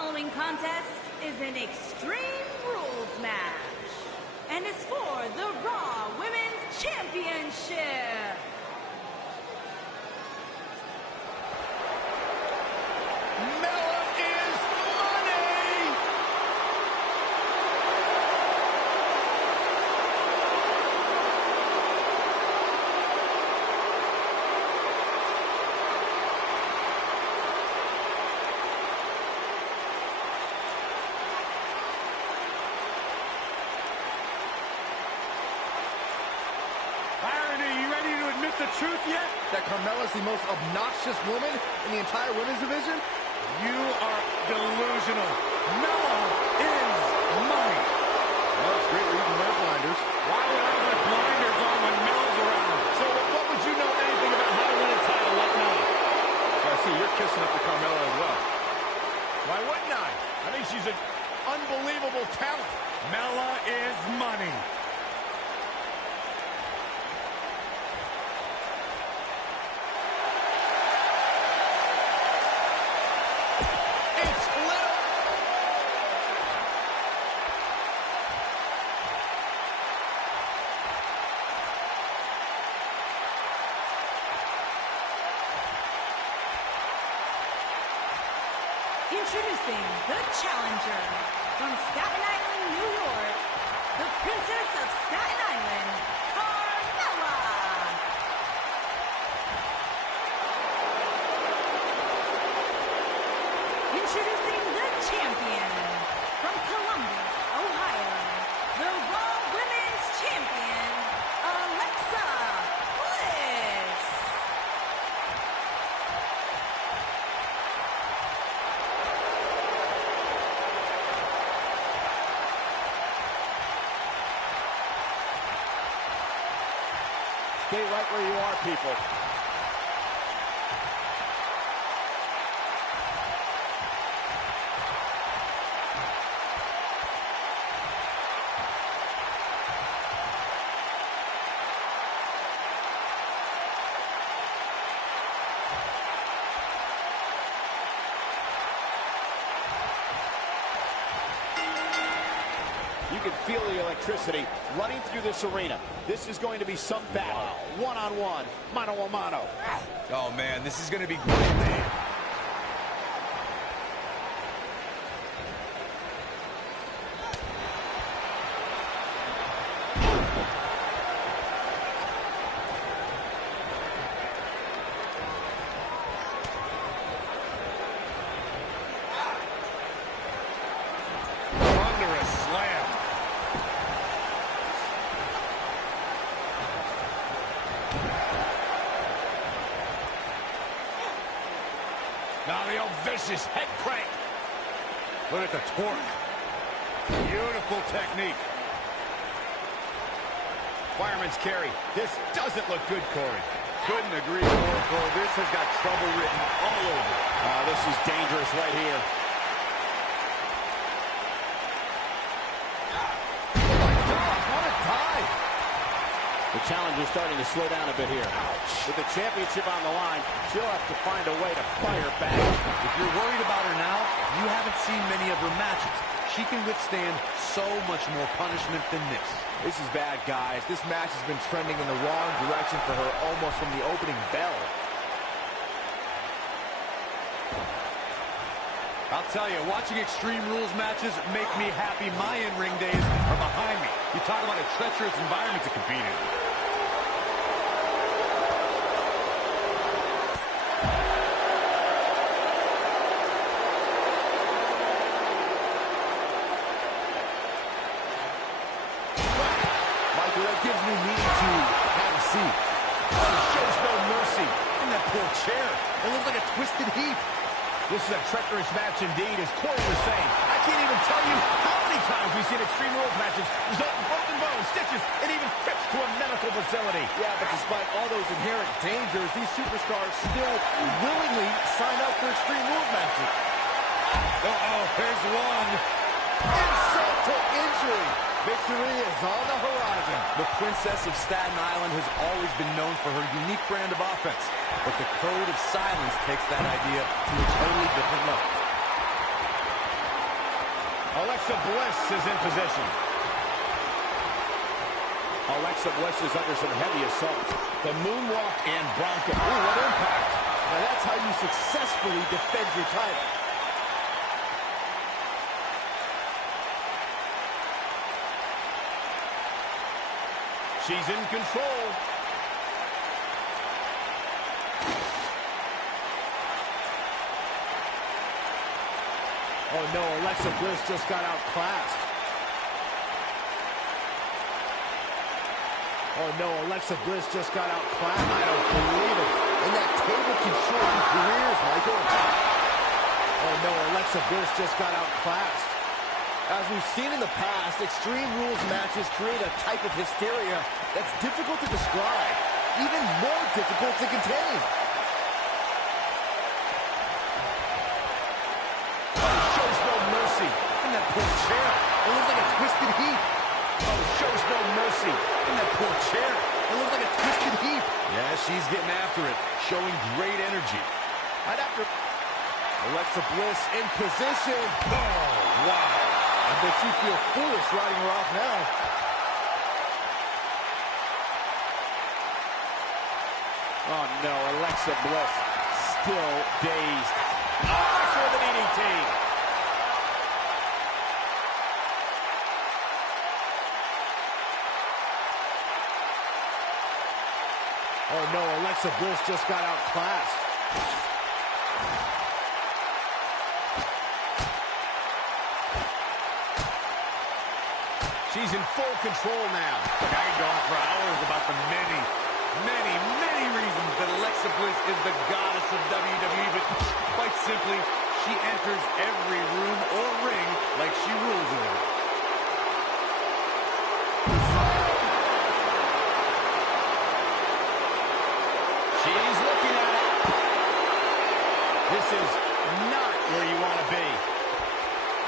following contest is an Extreme Rules match and is for the Raw Women's Championship. Mella is money! The truth yet? That Carmella's the most obnoxious woman in the entire women's division? You are delusional. Mella is money. Well, it's great reading my blinders. Why would I put blinders on when Mella's around? So what would you know anything about how to win a title like Mella? I see you're kissing up to Carmella as well. Why wouldn't I? I think she's an unbelievable talent. Mella is money. Introducing the challenger from Staten Island, New York, the Princess of Staten Island, Carmella. Introducing the champion from Columbus, Ohio, the Raw Women's Champion, Alexa Bliss. Stay right where you are, people. You can feel the electricity running through this arena. This is going to be some battle. One-on-one, mano-a-mano. Oh, man, this is going to be great, man. Now the old vicious head crank. Look at the torque. Beautiful technique. Fireman's carry. This doesn't look good, Corey. Couldn't agree more, Cole. This has got trouble written all over it. This is dangerous right here. Oh my gosh, what a dive! The challenger's starting to slow down a bit here. With the championship on the line, she'll have to find a way to fire back. If you're worried about her now, you haven't seen many of her matches. She can withstand so much more punishment than this. This is bad, guys. This match has been trending in the wrong direction for her almost from the opening bell. I'll tell you, watching Extreme Rules matches make me happy. My in-ring days are behind me. You talk about a treacherous environment to compete in. Michael, that gives me meaning to have a seat. Oh, shows no mercy. In that poor chair. It looks like a twisted heap. This is a treacherous match indeed, as Corey was saying. I can't even tell you how many times we've seen Extreme Rules matches result in broken bones, stitches, and even trips to a medical facility. Yeah, but despite all those inherent dangers, these superstars still willingly sign up for Extreme Rules matches. Uh-oh, here's one. Insult to injury. Victory is on the horizon. The Princess of Staten Island has always been known for her unique brand of offense, but the code of silence takes that idea to a totally different level. Alexa Bliss is in position. Alexa Bliss is under some heavy assault. The moonwalk and Bronco. Ooh, what impact. Now that's how you successfully defend your title. She's in control. Oh no, Alexa Bliss just got outclassed. Oh no, Alexa Bliss just got outclassed. I don't believe it. And that table can shorten careers, Michael. Oh no, Alexa Bliss just got outclassed. As we've seen in the past, Extreme Rules matches create a type of hysteria that's difficult to describe, even more difficult to contain. Shows no mercy. And that poor chair, it looks like a twisted heap. Oh, shows no mercy. And that poor chair, it looks like a twisted heap. Yeah, she's getting after it, showing great energy. I'd have to... Alexa Bliss in position. Oh, wow. I bet you feel foolish riding her off now. Oh no, Alexa Bliss still dazed. Alexa with an DDT. Oh no, Alexa Bliss just got outclassed. She's in full control now. Look, I can go on for hours about the many reasons that Alexa Bliss is the goddess of WWE, but quite simply, she enters every room or ring like she rules it. She's looking at it. This is not where you want to be.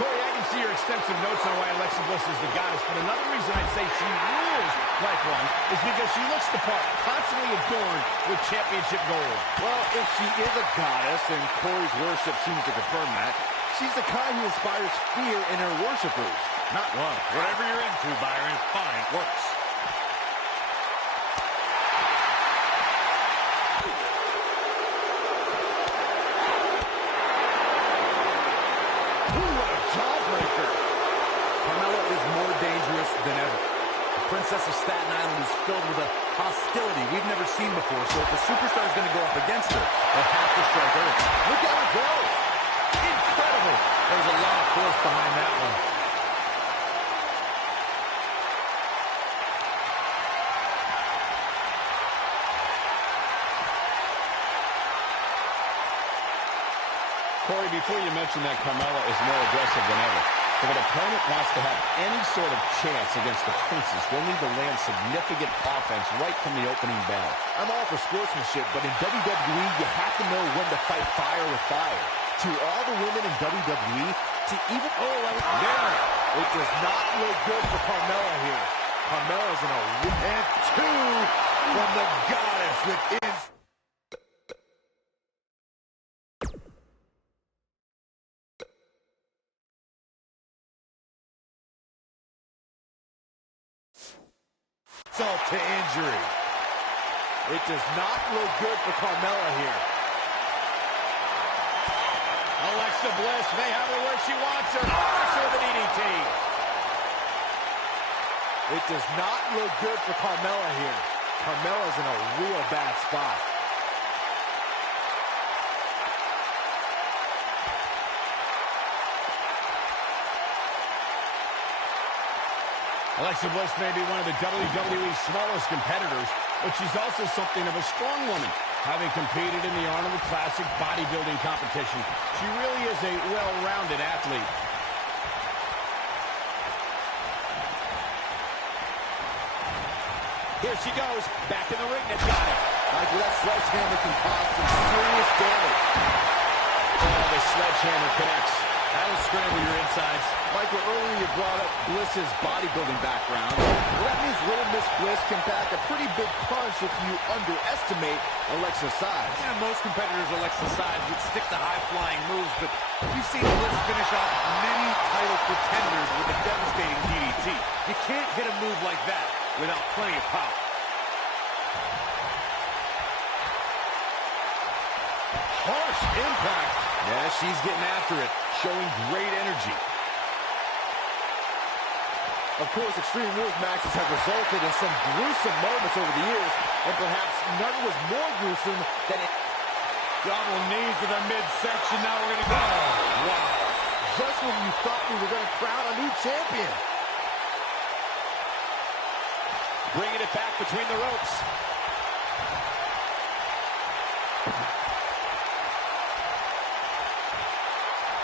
Corey, I can see your extensive notes on why Alexa Bliss is the goddess, but another reason I'd say she rules like one is because she looks the part, constantly adorned with championship gold. Well, if she is a goddess, and Corey's worship seems to confirm that, she's the kind who inspires fear in her worshipers. Not love. Whatever you're into, Byron, fine, it works. Than ever. The Princess of Staten Island is filled with a hostility we've never seen before, so if a superstar is going to go up against her, they have to strike her. Look at her go! Incredible! There's a lot of force behind that one. Corey, before you mention that Carmella is more aggressive than ever, if an opponent wants to have any sort of chance against the Princess, they'll need to land significant offense right from the opening bell. I'm all for sportsmanship, but in WWE, you have to know when to fight fire with fire. To all the women in WWE, to even... it does not look good for Carmella here. Carmella's in a... And two from the goddess within... to injury. It does not look good for Carmella here. Alexa Bliss may have her where she wants her. Alexa with an DDT. It does not look good for Carmella here. Carmella's in a real bad spot. Alexa Bliss may be one of the WWE's smallest competitors, but she's also something of a strong woman. Having competed in the Arnold Classic bodybuilding competition, she really is a well-rounded athlete. Here she goes, back in the ring, and got it. Michael, that sledgehammer can cause some serious damage. Oh, the sledgehammer connects. That'll scramble your insides. Michael, earlier you brought up Bliss's bodybuilding background. Well, that means Little Miss Bliss can pack a pretty big punch if you underestimate Alexa's size. Yeah, most competitors Alexa's size would stick to high-flying moves, but we've seen Bliss finish off many title pretenders with a devastating DDT. You can't hit a move like that without plenty of power. Harsh impact. Yeah, she's getting after it, showing great energy. Of course, Extreme Rules matches have resulted in some gruesome moments over the years, and perhaps none was more gruesome than it. Double knees to the midsection. Now we're going to go. Oh, wow. Just when you thought we were going to crown a new champion. Bringing it back between the ropes.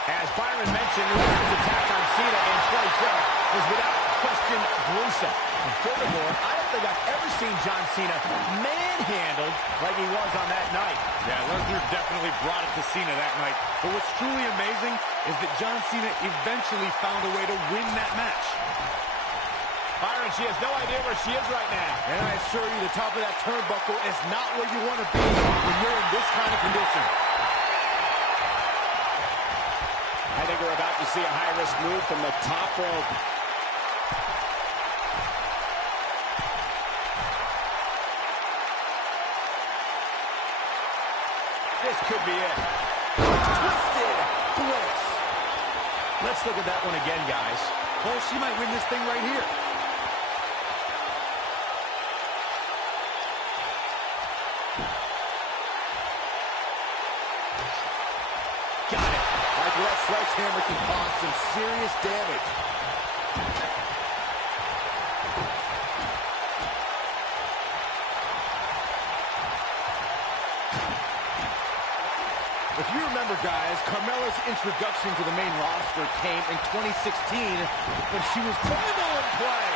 As Byron mentioned, Lesnar's attack on Cena in 2012 was without question gruesome. And furthermore, I don't think I've ever seen John Cena manhandled like he was on that night. Yeah, Lesnar definitely brought it to Cena that night. But what's truly amazing is that John Cena eventually found a way to win that match. Byron, she has no idea where she is right now. And I assure you, the top of that turnbuckle is not where you want to be when you're in this kind of condition. I think we're about to see a high-risk move from the top rope. This could be it. Twisted Bliss. Let's look at that one again, guys. Oh, she might win this thing right here. Got it. Michael, that sledgehammer can cause some serious damage. If you remember, guys, Carmella's introduction to the main roster came in 2016 when she was pivotal in play.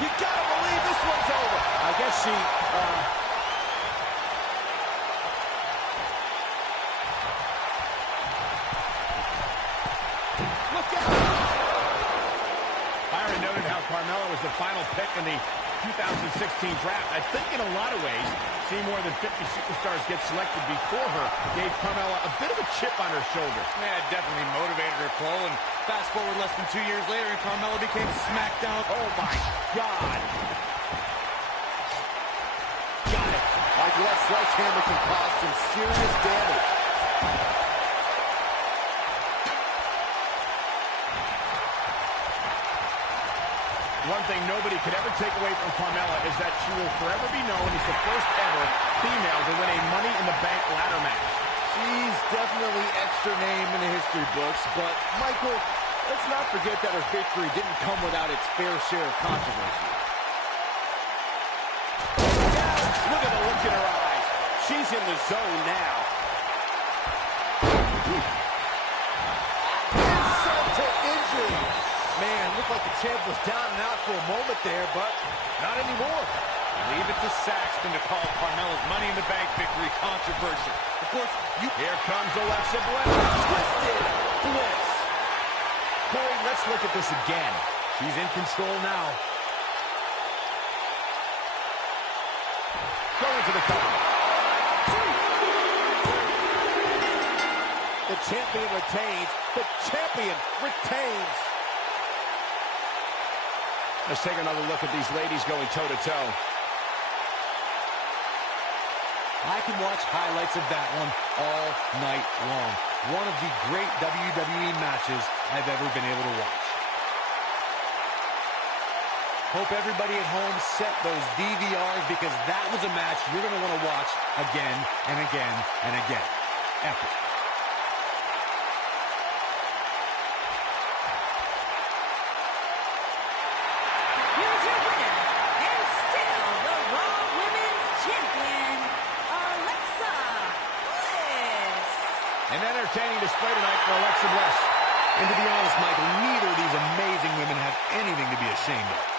You gotta believe this one's over. I guess she, Look out! Byron noted how Carmella was the final pick in the 2016 draft. I think in a lot of ways, seeing more than 50 superstars get selected before her gave Carmella a bit of a chip on her shoulder. Yeah, it definitely motivated her, Cole. And fast forward less than 2 years later, and Carmella became SmackDown. Oh, my God. Got it. Michael, that sledgehammer can cause some serious damage. One thing nobody could ever take away from Carmella is that she will forever be known as the first ever female to win a Money in the Bank ladder match. She's definitely extra name in the history books, but, Michael, let's not forget that her victory didn't come without its fair share of controversy. look at the look in her eyes. She's in the zone now. Insult to injury. Man, looked like the champ was down and out for a moment there, but not anymore. Leave it to Saxton to call Carmella's Money in the Bank victory controversial. Of course, Here comes Alexa Bliss. Twisted Bliss. Corey, let's look at this again. She's in control now. Going to the cover. The champion retains. The champion retains. Let's take another look at these ladies going toe-to-toe. I can watch highlights of that one all night long. One of the great WWE matches I've ever been able to watch. Hope everybody at home set those DVRs because that was a match you're going to want to watch again and again and again. Epic. Here's your winner, and still the Raw Women's Champion, Alexa Bliss. An entertaining display tonight for Alexa Bliss. And to be honest, Michael, neither of these amazing women have anything to be ashamed of.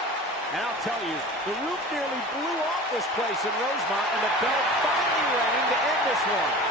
And I'll tell you, the roof nearly blew off this place in Rosemont, and the bell finally rang to end this one.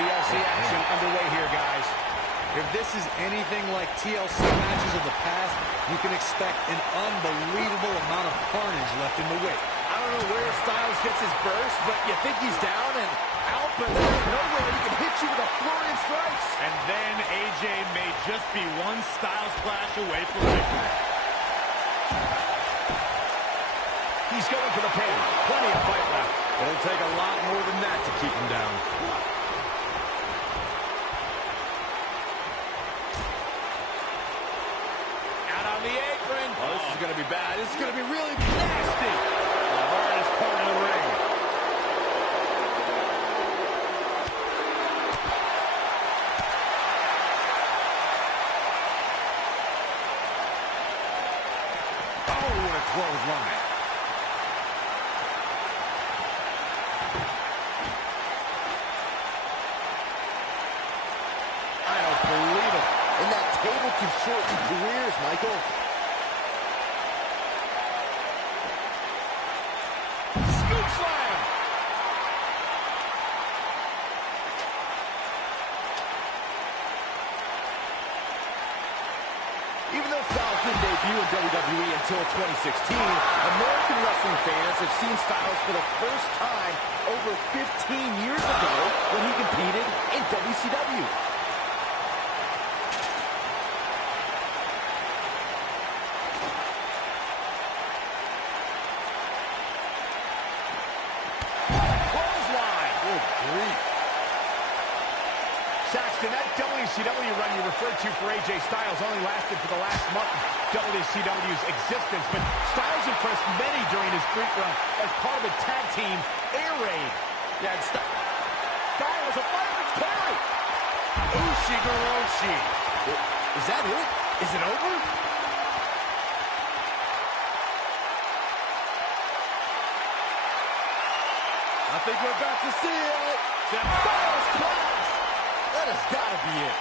TLC action underway here, guys. If this is anything like TLC matches of the past, you can expect an unbelievable amount of carnage left in the wake. I don't know where Styles gets his burst, but you think he's down and out, but there's nowhere he can hit you with a flurry of strikes. And then AJ may just be one Styles clash away from victory. He's going for the pin. Plenty of fight left. It'll take a lot more than that to keep him down. Out on the apron. Oh, this is going to be bad. This is going to be really nasty. The hardest part of the ring. Oh, what a clothesline. I don't believe it. And that table can shorten careers, Michael. Scoop slam. Even though Styles didn't debut in WWE until 2016, American wrestling fans have seen Styles for the first time over 15 years ago when he competed in WCW. Clothesline. Good grief. Saxton, that WCW run you referred to for AJ Styles only lasted for the last month of WCW's existence, but Styles impressed many during his brief run as part of a tag team air raid. Yeah, and Styles, a fireman's carry. Ushigoroshi. Is that it? Is it over? I think we're about to see it. Styles clash. That has got to be it.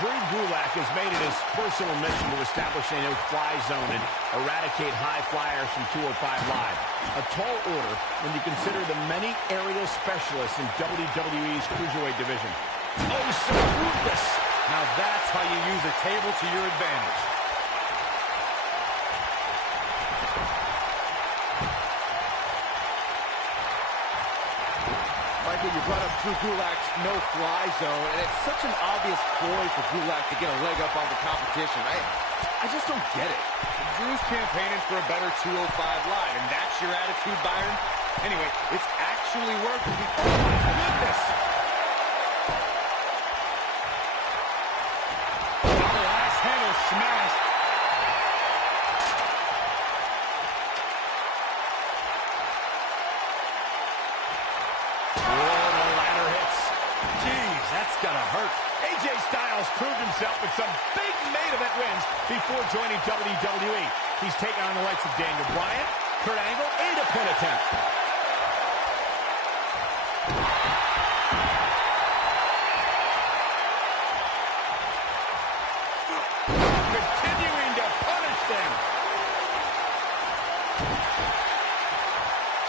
Drew Gulak has made it his personal mission to establish a no-fly zone and eradicate high flyers from 205 Live. A tall order when you consider the many aerial specialists in WWE's Cruiserweight division. Oh, so ruthless. Now that's how you use a table to your advantage. Michael, you brought up Drew Gulak's no-fly zone, and it's such an obvious ploy for Gulak to get a leg up on the competition. I just don't get it. Drew's campaigning for a better 205 live, and that's your attitude, Byron? Anyway, it's actually working. Oh, my goodness! Oh, last handle smash. That's gonna hurt. AJ Styles proved himself with some big main event wins before joining WWE. He's taken on the likes of Daniel Bryan, Kurt Angle, and a pin attempt. Continuing to punish them.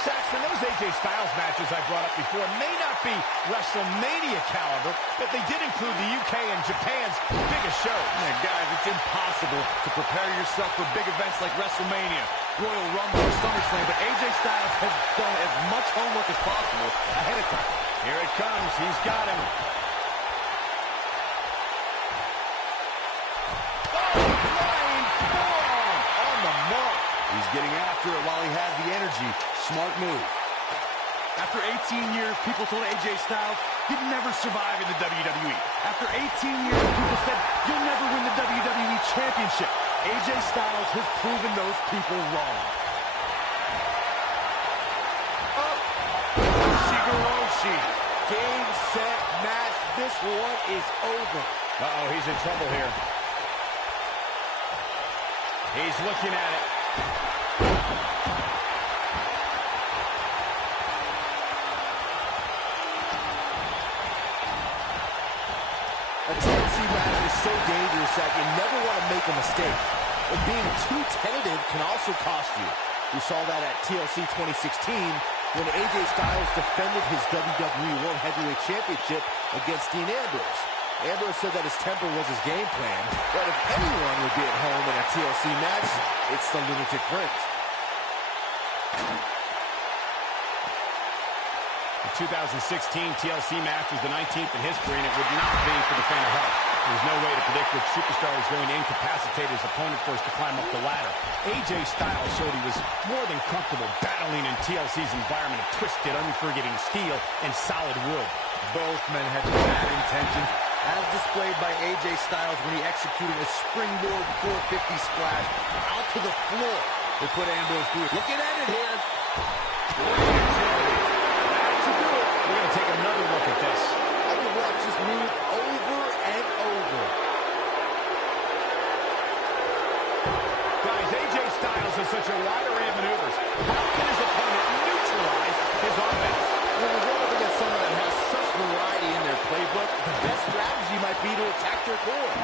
Saxton, those AJ Styles matches I brought up before may not be WrestleMania caliber, but they did include the UK and Japan's biggest shows. Yeah, guys, it's impossible to prepare yourself for big events like WrestleMania, Royal Rumble, or SummerSlam, but AJ Styles has done as much homework as possible ahead of time. Here it comes. He's got him. Oh, flying forearm on the mark. He's getting after it while he has the energy. Smart move. After 18 years, people told AJ Styles he'd never survive in the WWE. After 18 years, people said you'll never win the WWE Championship. AJ Styles has proven those people wrong. Up. Shigeroshi. Game, set, match. This one is over. Uh-oh, he's in trouble here. He's looking at it. A TLC match is so dangerous that you never want to make a mistake. And being too tentative can also cost you. We saw that at TLC 2016 when AJ Styles defended his WWE World Heavyweight Championship against Dean Ambrose. Ambrose said that his temper was his game plan, but if anyone would be at home in a TLC match, it's the Lunatic Fringe. The 2016 TLC match was the 19th in history, and it would not be for the fan of heart. There's no way to predict which superstar is going to incapacitate his opponent first to climb up the ladder. AJ Styles showed he was more than comfortable battling in TLC's environment of twisted, unforgiving steel and solid wood. Both men had bad intentions, as displayed by AJ Styles when he executed a springboard 450 splash out to the floor. They put Ambrose through it. Looking at it here. We're going to take another look at this. I could watch this move over and over. Guys, AJ Styles has such a wide array of maneuvers. How can his opponent neutralize his offense? When we're going up against someone that has such variety in their playbook, the best strategy might be to attack their core.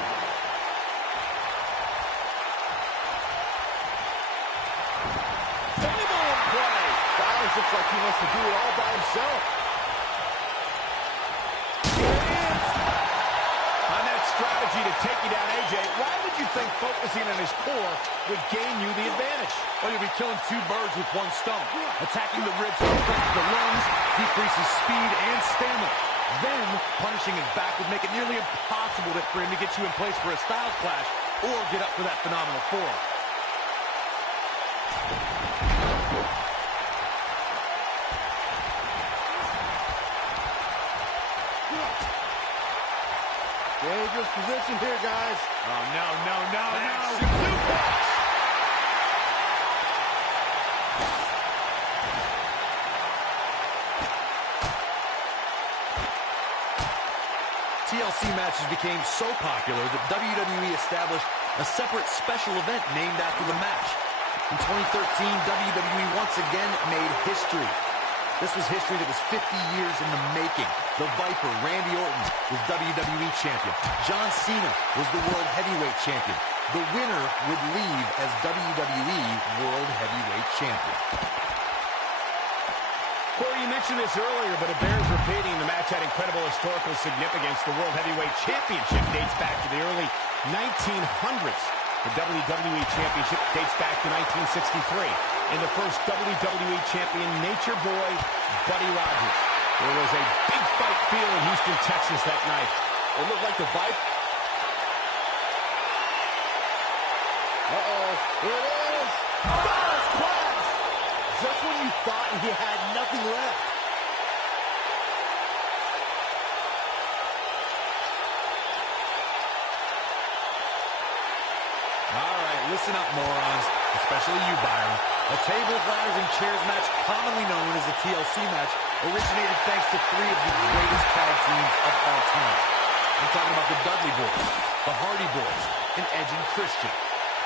Table in play. Styles looks like he wants to do it all by himself. Strategy to take you down, AJ. Why would you think focusing on his core would gain you the advantage? Well, you'll be killing two birds with one stone. Attacking the ribs compresses the lungs, decreases speed and stamina. Then, punishing his back would make it nearly impossible for him to get you in place for a Styles clash or get up for that phenomenal forearm. Dangerous position here, guys. Oh, no. TLC matches became so popular that WWE established a separate special event named after the match. In 2013, WWE once again made history. This was history that was 50 years in the making. The Viper, Randy Orton, was WWE Champion. John Cena was the World Heavyweight Champion. The winner would leave as WWE World Heavyweight Champion. Corey, you mentioned this earlier, but it bears repeating. The match had incredible historical significance. The World Heavyweight Championship dates back to the early 1900s. The WWE Championship dates back to 1963. And the first WWE Champion, Nature Boy, Buddy Rogers. There was a big fight feel in Houston, Texas that night. It looked like the Viper. Uh-oh. Here it is. Stars clash. Just when you thought he had nothing left. All right, listen up, morons. Especially you, Byron. A tables, ladders, and chairs match, commonly known as a TLC match, originated thanks to three of the greatest tag teams of all time. I'm talking about the Dudley Boys, the Hardy Boys, and Edge and Christian.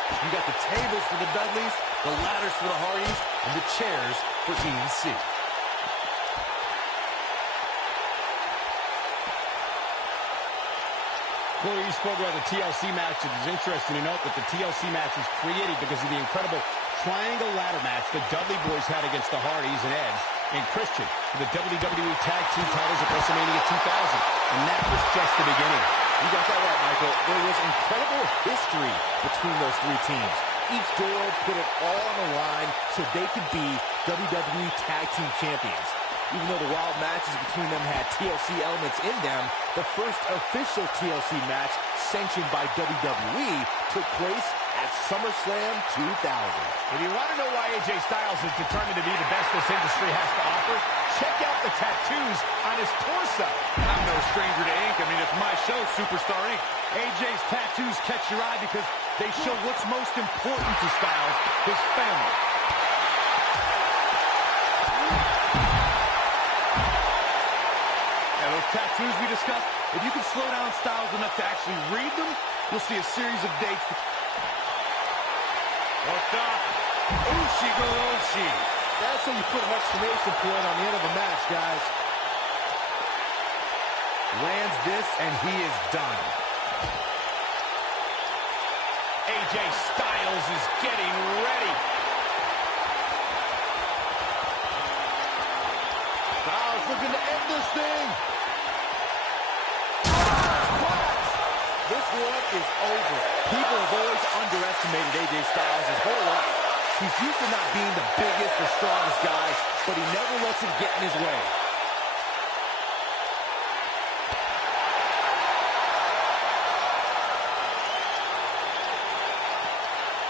You got the tables for the Dudleys, the ladders for the Hardys, and the chairs for E and C. Corey, you spoke about the TLC match. It is interesting to note that the TLC match was created because of the incredible triangle ladder match the Dudley Boys had against the Hardys and Edge and Christian for the WWE Tag Team titles at WrestleMania 2000. And that was just the beginning. You got that right, Michael. There was incredible history between those three teams. Each duo put it all on the line so they could be WWE Tag Team Champions. Even though the wild matches between them had TLC elements in them, the first official TLC match sanctioned by WWE took place at SummerSlam 2000. If you want to know why AJ Styles is determined to be the best this industry has to offer, check out the tattoos on his torso. I'm no stranger to ink. I mean, it's my show, Superstar Ink. AJ's tattoos catch your eye because they show what's most important to Styles, his family. Yeah, those tattoos we discussed, if you can slow down Styles enough to actually read them, you'll see a series of dates. Hooked up. Ushigoroshi. That's when you put an exclamation point on the end of a match, guys. Lands this, and he is done. AJ Styles is getting ready. Styles looking to end this thing. This one is over. People have always underestimated AJ Styles his whole life. He's used to not being the biggest or strongest guy, but he never lets it get in his way.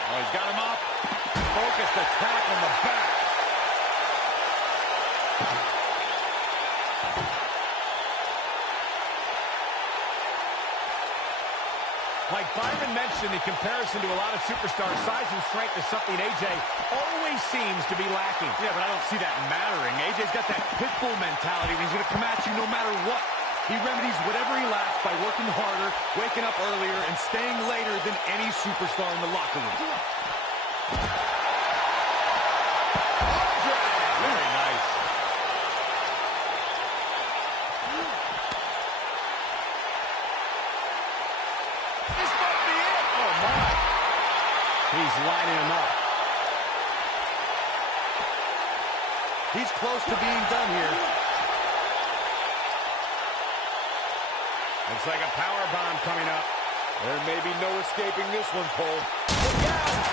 Oh, he's got him up. Focused attack on the back. Like Byron mentioned, in comparison to a lot of superstars, size and strength is something AJ always seems to be lacking. Yeah, but I don't see that mattering. AJ's got that pit bull mentality when he's going to come at you no matter what. He remedies whatever he lacks by working harder, waking up earlier, and staying later than any superstar in the locker room. Very nice. This might be it. Oh, my. He's lining him up. He's close to being done here. Looks like a power bomb coming up. There may be no escaping this one, Cole. Look out!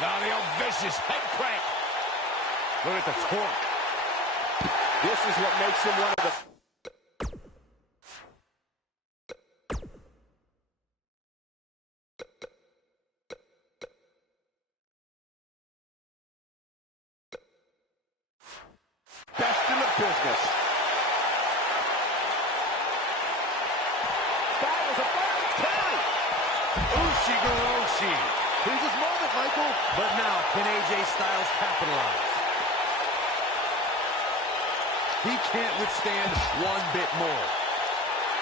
Now the old vicious head crank. Look at the torque. This is what makes him one of the... best in the business. That was a fire play. Ushigoroshi. Here's his moment, Michael. But now, can AJ Styles capitalize? He can't withstand one bit more.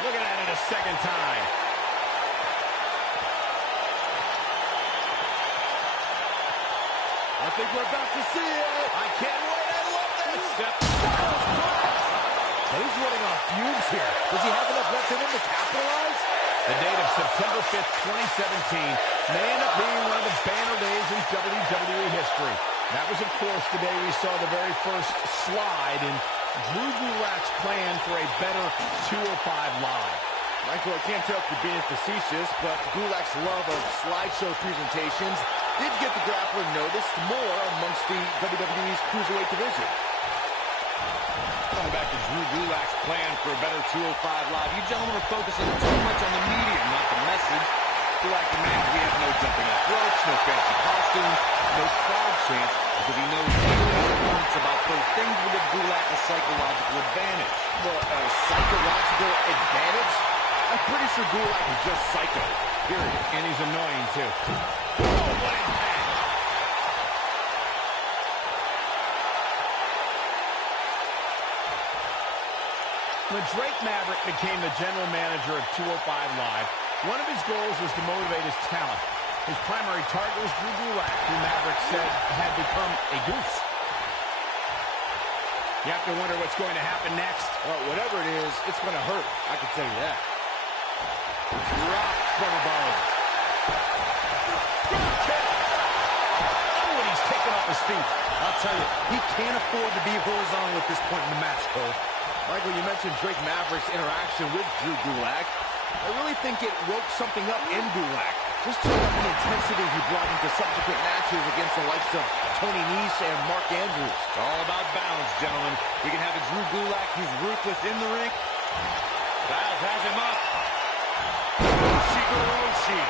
Looking at it a second time. I think we're about to see it. I can't wait. I love this. Step. But he's running on fumes here. Does he have enough left in him to capitalize? The date of September 5th, 2017 may end up being one of the banner days in WWE history. That was, of course, the day we saw the very first slide in Drew Gulak's plan for a better 205 Live. Michael, I can't tell if you're being facetious, but Gulak's love of slideshow presentations did get the grappler noticed more amongst the WWE's Cruiserweight division. Going back to Drew Gulak's plan for a better 205 Live. You gentlemen are focusing too much on the medium, not the message. Gulak demands we have no jumping off ropes, no fancy costumes, no crowd chants, because he knows healing his opponents about those things will give Gulak a psychological advantage. Well, a psychological advantage? I'm pretty sure Gulak is just psycho, period. And he's annoying, too. Oh, what impact! When Drake Maverick became the general manager of 205 Live, one of his goals was to motivate his talent. His primary target was Drew Gulak, who Maverick said had become a goose. You have to wonder what's going to happen next. Well, whatever it is, it's going to hurt. I can tell you that. Drop from above. Oh, and he's taken off his feet. I'll tell you, he can't afford to be horizontal at this point in the match, Cole. Michael, you mentioned Drake Maverick's interaction with Drew Gulak. I really think it woke something up in Gulak. Just check out the intensity he brought into subsequent matches against the likes of Tony Nese and Mark Andrews. It's all about balance, gentlemen. We can have a Drew Gulak who's ruthless in the ring. Styles has him up. Oshi.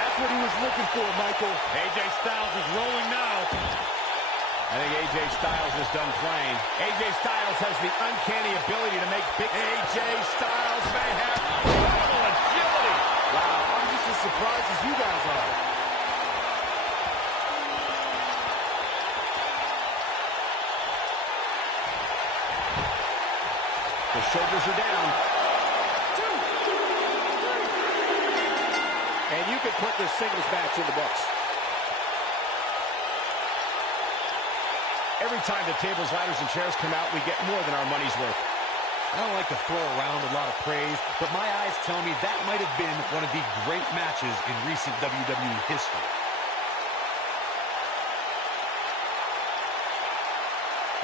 That's what he was looking for, Michael. AJ Styles is rolling now. I think AJ Styles is done playing. AJ Styles has the uncanny ability to make big... AJ Styles may have incredible agility. Wow, I'm just as surprised as you guys are. The shoulders are down. And you can put this singles match in the books. Every time the tables, ladders, and chairs come out, we get more than our money's worth. I don't like to throw around a lot of praise, but my eyes tell me that might have been one of the great matches in recent WWE history.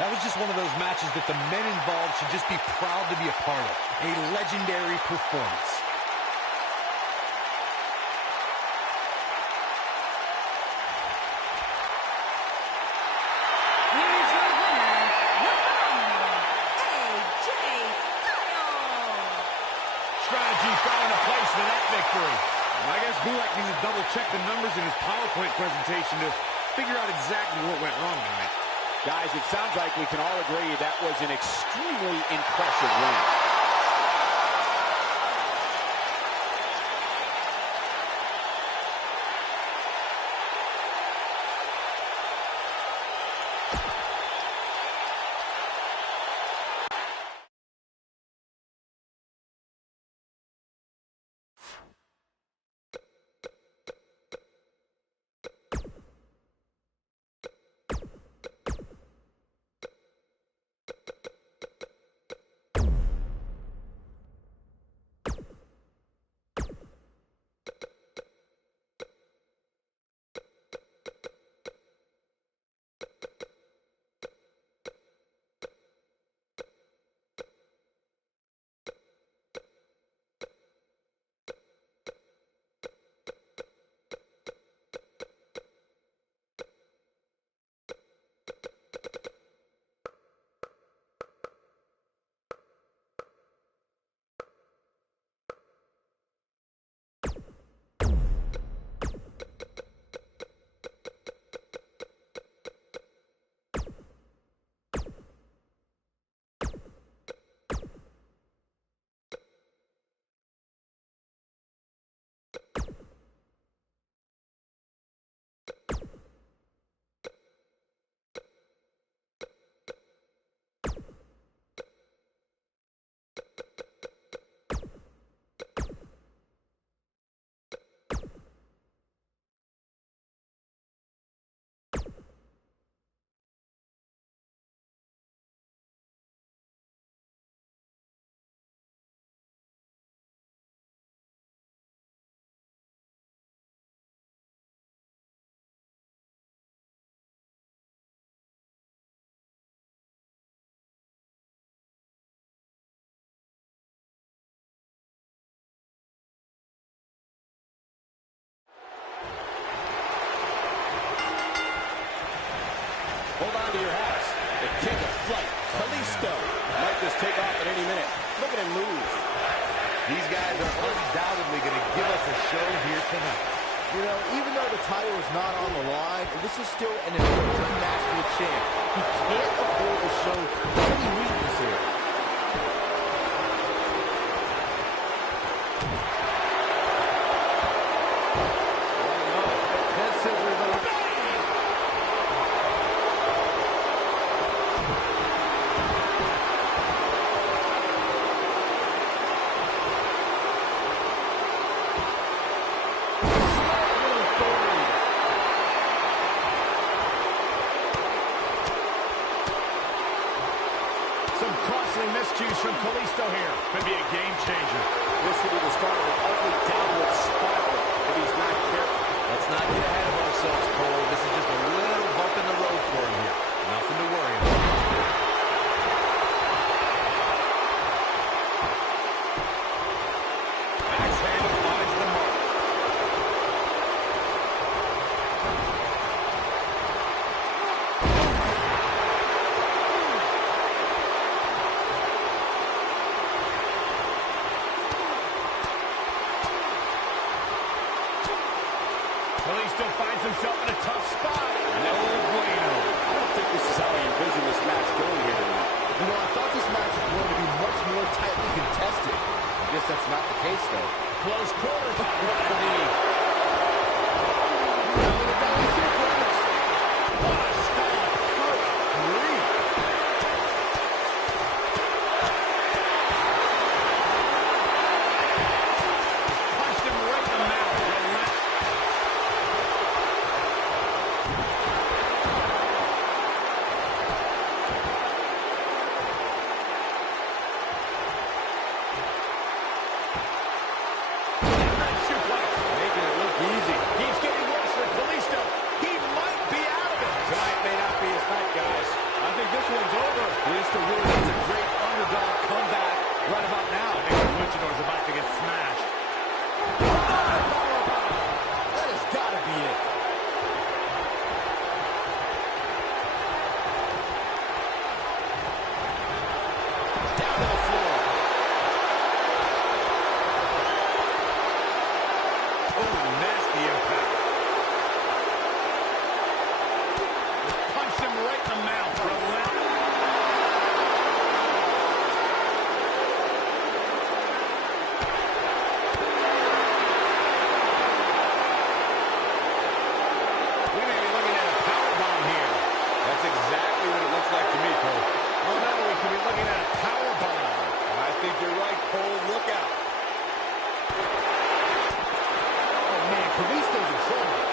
That was just one of those matches that the men involved should just be proud to be a part of. A legendary performance. Here's your winner, the phenomenal AJ Styles. Strategy fell into place for that victory. I guess Gulak needs to double-check the numbers in his PowerPoint presentation to figure out exactly what went wrong tonight. Guys, it sounds like we can all agree that was an extremely impressive win. Hold on to your hats. The king of flight, Kalisto. Might just take off at any minute. Look at him move. These guys are undoubtedly going to give us a show here tonight. You know, even though the title is not on the line, this is still an important match for the champ. He can't afford to show any weakness here. Miscues from Kalisto here. Could be a game changer. This could be the start of an ugly downward spiral if he's not careful. Let's not get ahead of ourselves, Cole. This is just a little bump in the road for him here. Nothing to worry about. Backhand finds the mark. Kalisto finds himself in a tough spot. No bueno. I don't think this is how he envisioned this match going here tonight. You know, I thought this match was going to be much more tightly contested. I guess that's not the case, though. Close quarters. What a knee. What a stop. Good grief. Punched him right in the mouth. Kalisto really needs a great underdog comeback right about now. I think the luchador is about to get smashed. That has got to be it. It's down to the floor. Oh, nasty impact. Punched him right in the mouth. Relentless. Exactly what it looks like to me, Cole. Oh no, we could be looking at a power bomb. I think you're right, Cole. Look out. Oh, man, Kalisto's in trouble.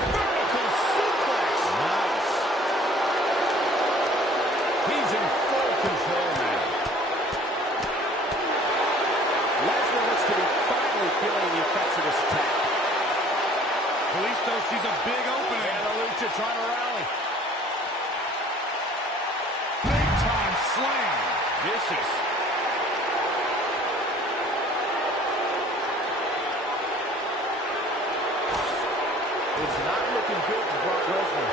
Vertical suplex. Nice. He's in full control now. Lesnar looks to be finally feeling the effects of this attack. Kalisto sees a big opening. And the Lucha trying to rally. Big time slam. Vicious. It's not looking good for Brock Lesnar.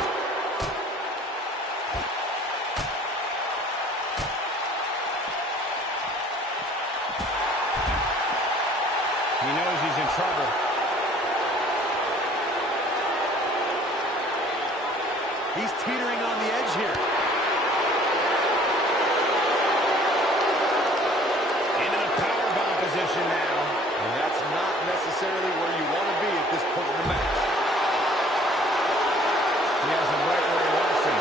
He knows he's in trouble. He's teetering on the edge here. Into the powerbomb position now. And that's not necessarily where you want to be at this point in the match. He has him right where he wants him.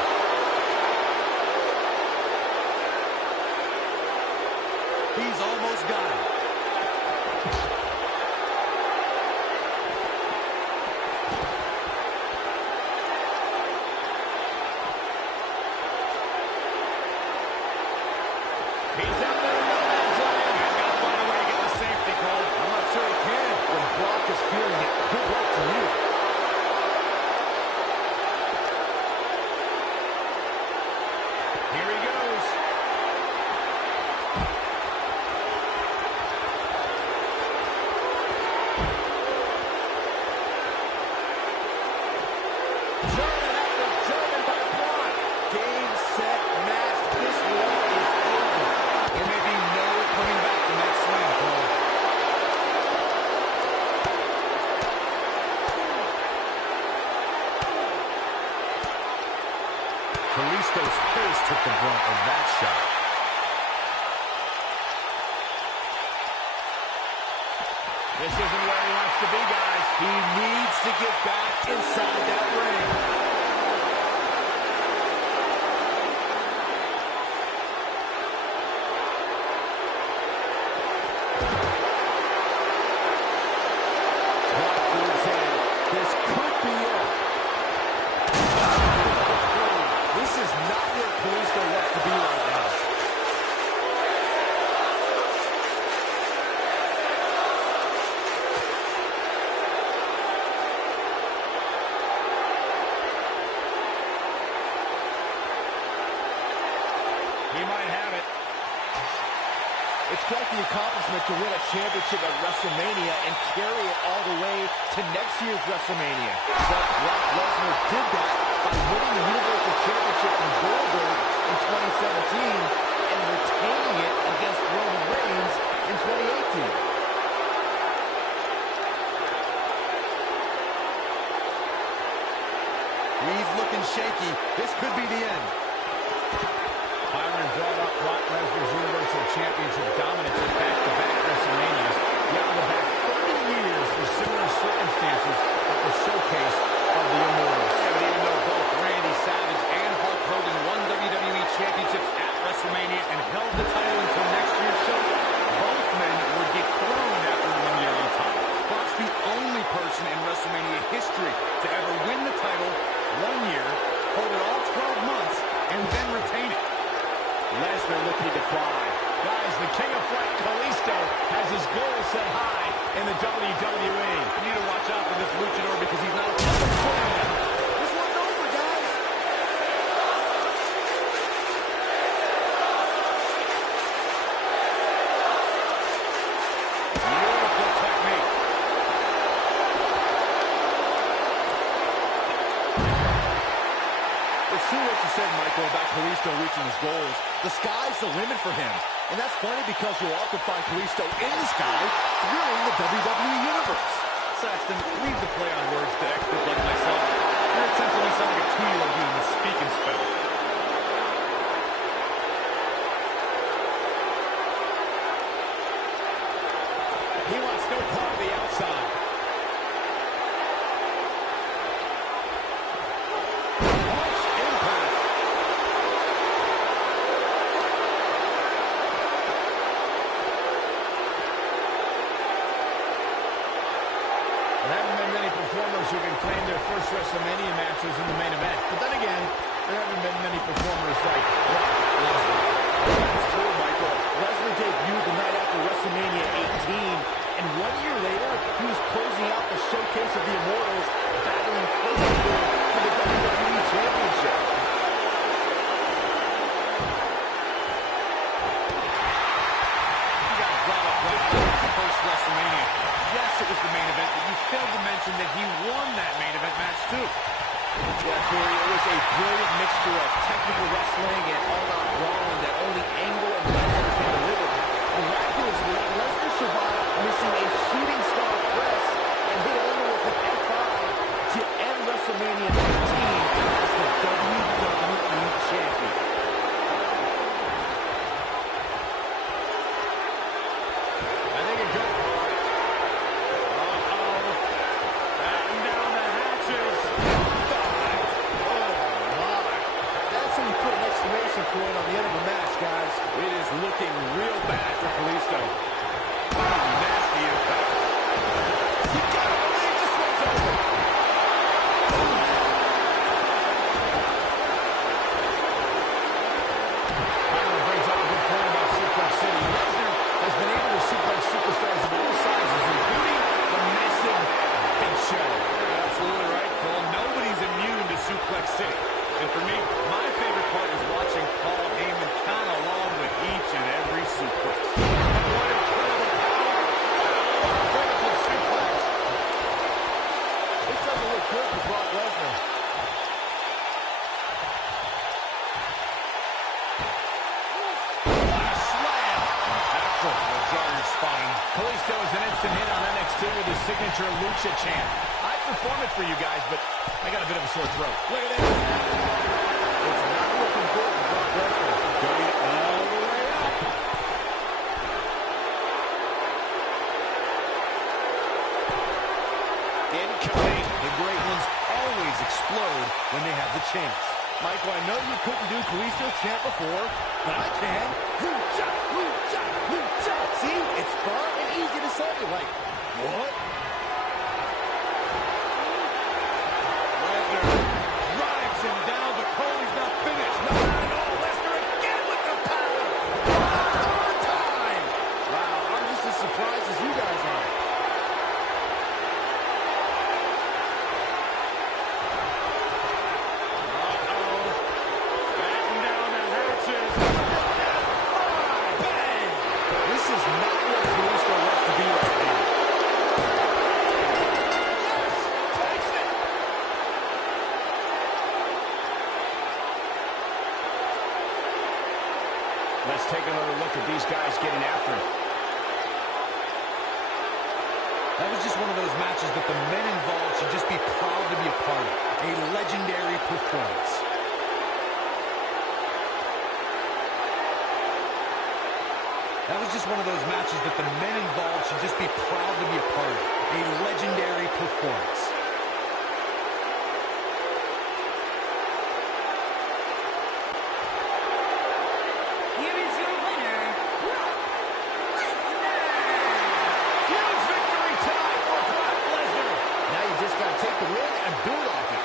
He's almost got him. He's out there in no man's land. He's got to find a way to get the safety, Cole. I'm not sure he can. When Brock is feeling it, good luck to you. Here he goes. German after German by Kalisto's face took the brunt of that shot. This isn't where he wants to be, guys. He needs to get back inside that ring. This could be it. This is not where Kalisto wants to be right now. He might have it. It's quite the accomplishment to win a championship at WrestleMania and carry it all the way to next year's WrestleMania. But Brock Lesnar did that by winning the Universal Championship from Goldberg in 2017 and retaining it against Roman Reigns in 2018. He's looking shaky. This could be the end. Byron brought up Brock Lesnar's Universal Championship dominance in back-to-back WrestleManias. Yet we're back 30 years for similar circumstances at the showcase of the Immortals. Yeah, but even though both Randy Savage and Hulk Hogan won WWE Championships at WrestleMania and held the title until next year's show, both men were dethroned after 1 year on top. Brock's the only person in WrestleMania history to ever win the title 1 year, hold it all 12 months, and then retain it. Lesnar looking to fly. Guys, the King of Flight, Kalisto, has his goal set high in the WWE. You need to watch out for this luchador because he's not a fan. This one's over, guys. Beautiful technique. It's true what you said, Michael, about Kalisto reaching his goals. The sky's the limit for him. And that's funny because you'll often find Kalisto in the sky thrilling the WWE Universe. Saxton, leave the play on words to experts like myself. Your attempts only sound like a 2-year-old doing the speak and spell. He wants no part of the outside. Who can claim their first WrestleMania matches in the main event. But then again, there haven't been many performers like Brock Lesnar. That's true, Michael. Lesnar debuted the night after WrestleMania 18, and 1 year later, he was closing out the showcase of the Immortals, battling for the WWE Championship. You guys brought up Brock Lesnar's first WrestleMania. Yes, it was the main event, but you failed to mention that he won that main event match, too. Yeah, Corey, it was a brilliant mixture of technical wrestling and all-out brawling that only Angle and Lesnar can deliver. Miraculously, Lesnar survived missing a shooting star press and hit Angle with an F5 to end WrestleMania 19 as the WWE Champion. I think it goes. Point on the end of the match, guys. It is looking real bad for Kalisto. Nasty impact. You gotta believe this one's over. Byron brings up a good point about Suplex City. Lesnar has been able to suplex superstars of all sizes, including the massive Big Show. You're absolutely right, Cole. Nobody's immune to Suplex City. And for me, my favorite part is watching Paul Heyman count along with each and every suplex. What incredible power! Vertical suplex. This doesn't look good for Brock Lesnar. What a slam! Impactful. Will jar your spine. Kalisto is an instant hit on NXT with his signature Lucha chant. I perform it for you guys, but I got a bit of a sore throat. Look at this. It's not couldn't do Kalisto's chant before, but I can. Hoo-cha, hoo-cha, hoo-cha. See, it's fun and easy to say. Like, what? Lesnar drives him down, but Cody's not finished. Not at all. Lesnar again with the power. Third time. Wow, I'm just as surprised as you guys are. Batten down the hatches. Bang! This is not what Kalisto wants to be right now. Yes! Takes it! Let's take another look at these guys getting after it. That was just one of those matches that the men involved should just be proud to be a part of. A legendary performance. That was just one of those matches that the men involved should just be proud to be a part of. A legendary performance. Here is your winner, Brock Lesnar. Huge victory tonight for Brock Lesnar. Now you just got to take the win and build off it.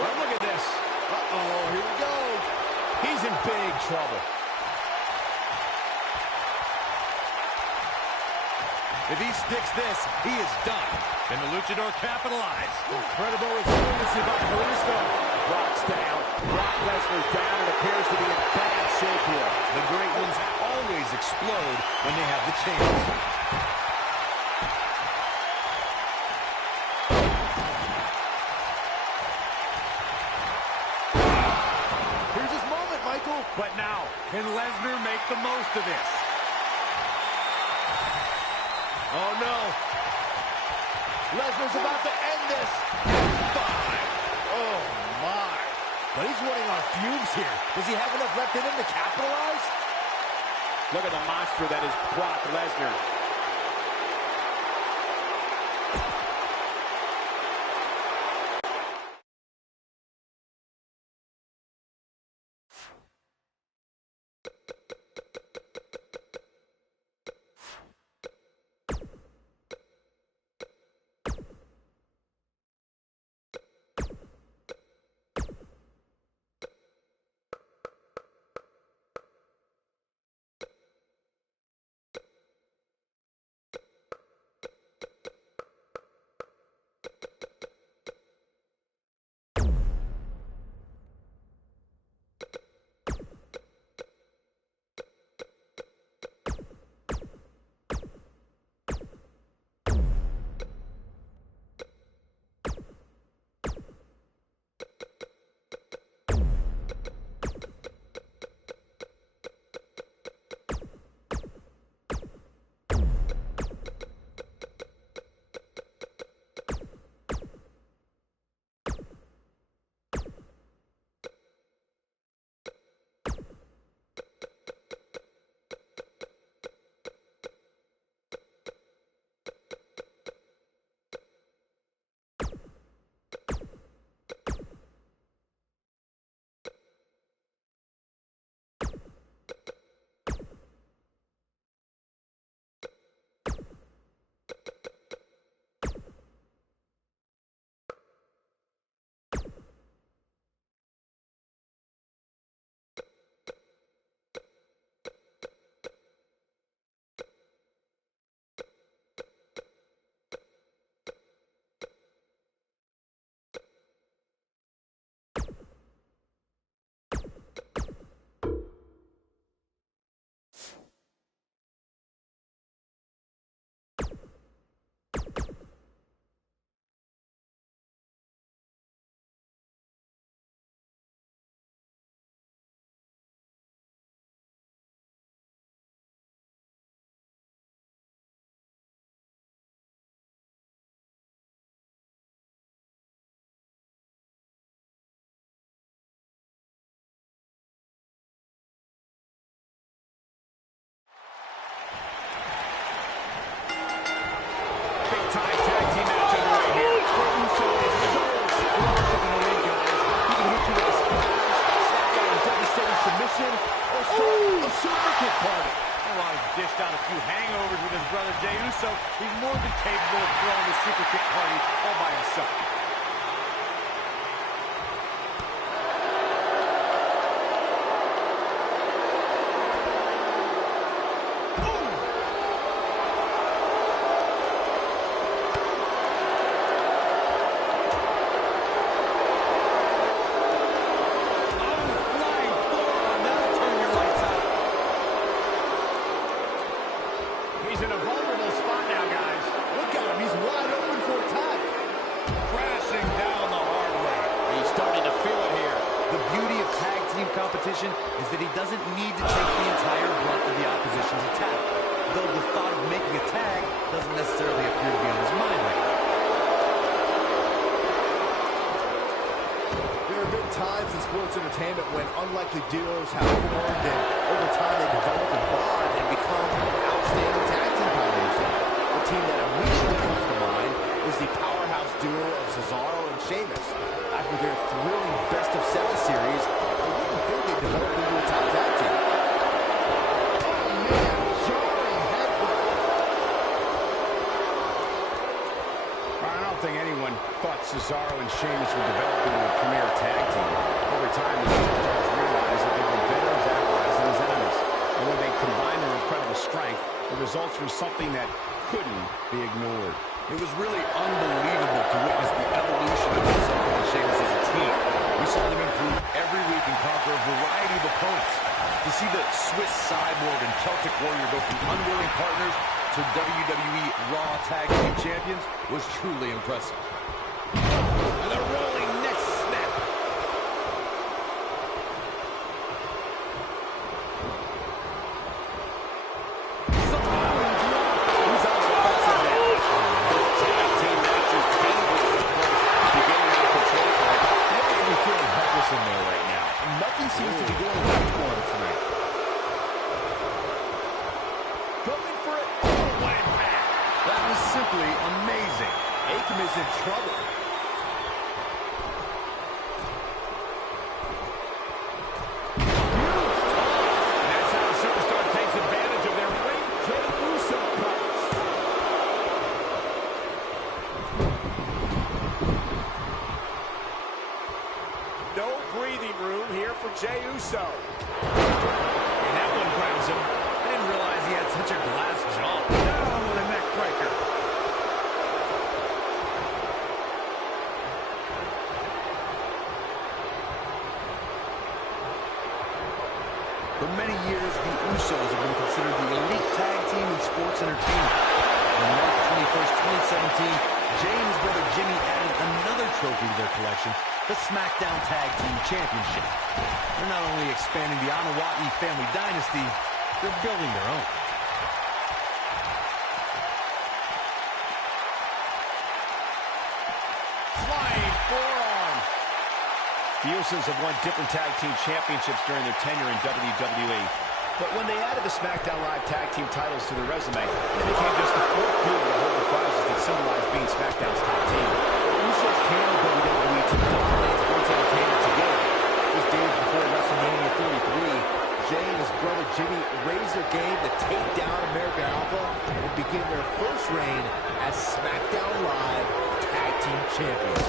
Well, look at this. Uh-oh, here we go. He's in big trouble. If he sticks this, he is done. Can the Luchador capitalize? Incredible resiliency by Kalisto. Brock's down. Brock Lesnar's down. It appears to be in bad shape here. The great ones always explode when they have the chance. Here's his moment, Michael. But now, can Lesnar make the most of this? Oh, no. Lesnar's about to end this. Five. Oh, my. But he's running on fumes here. Does he have enough left in him to capitalize? Look at the monster that is Brock Lesnar. kick party. And while he's dished out a few hangovers with his brother Jey Uso, he's more than capable of throwing the super kick party all by himself. He's in a vulnerable spot now, guys. Look at him. He's wide open for attack. Crashing down the hard way. He's starting to feel it here. The beauty of tag team competition is that he doesn't need to take the entire brunt of the opposition's attack. Though the thought of making a tag doesn't necessarily appear to be on his mind right now. There have been times in sports entertainment when unlikely duos have formed, and over time they develop a bond and become an outstanding tag team combination. The team that immediately comes to mind is the powerhouse duo of Cesaro and Sheamus. After their thrilling best-of-7 series, I wouldn't think they developed into a top tag team. Oh man, jarring headbutt. I don't think anyone thought Cesaro and Sheamus would develop into a premier tag team. Over time, the superstars realized that they were better as allies than as enemies. And when they combined their incredible strength, the results were something that couldn't be ignored. It was really unbelievable to witness the evolution of Cesaro and Sheamus as a team. We saw them improve every week and conquer a variety of opponents. To see the Swiss Cyborg and Celtic Warrior go from unwilling partners to WWE Raw Tag Team Champions was truly impressive. And a rolling neck snap. In there right now. Nothing seems to be going right for him tonight. Going for it. Oh, what impact. That was simply amazing. Akam is in trouble. That's how the superstar takes advantage of their great Jey Uso powers. No breathing room here for Jey Uso. And that one grounds him. I didn't realize he had such a glass jaw. Down with a neck breaker. For many years, the Usos have been considered the elite tag team in sports entertainment. On March 21st, 2017, Jey and his brother Jimmy added another trophy to their collection, the SmackDown Tag Team Championship. They're not only expanding the Anawati family dynasty, they're building their own. Flying forearm. The Usos have won different tag team championships during their tenure in WWE. But when they added the SmackDown Live tag team titles to their resume, it became just the fourth duo to hold the prizes that symbolize being SmackDown's top team. The Usos came to WWE to dominate sports entertainment together. Just days before WrestleMania 33, Jey and his brother Jimmy raised their game to take down American Alpha and begin their first reign as SmackDown Live Tag Team Champions.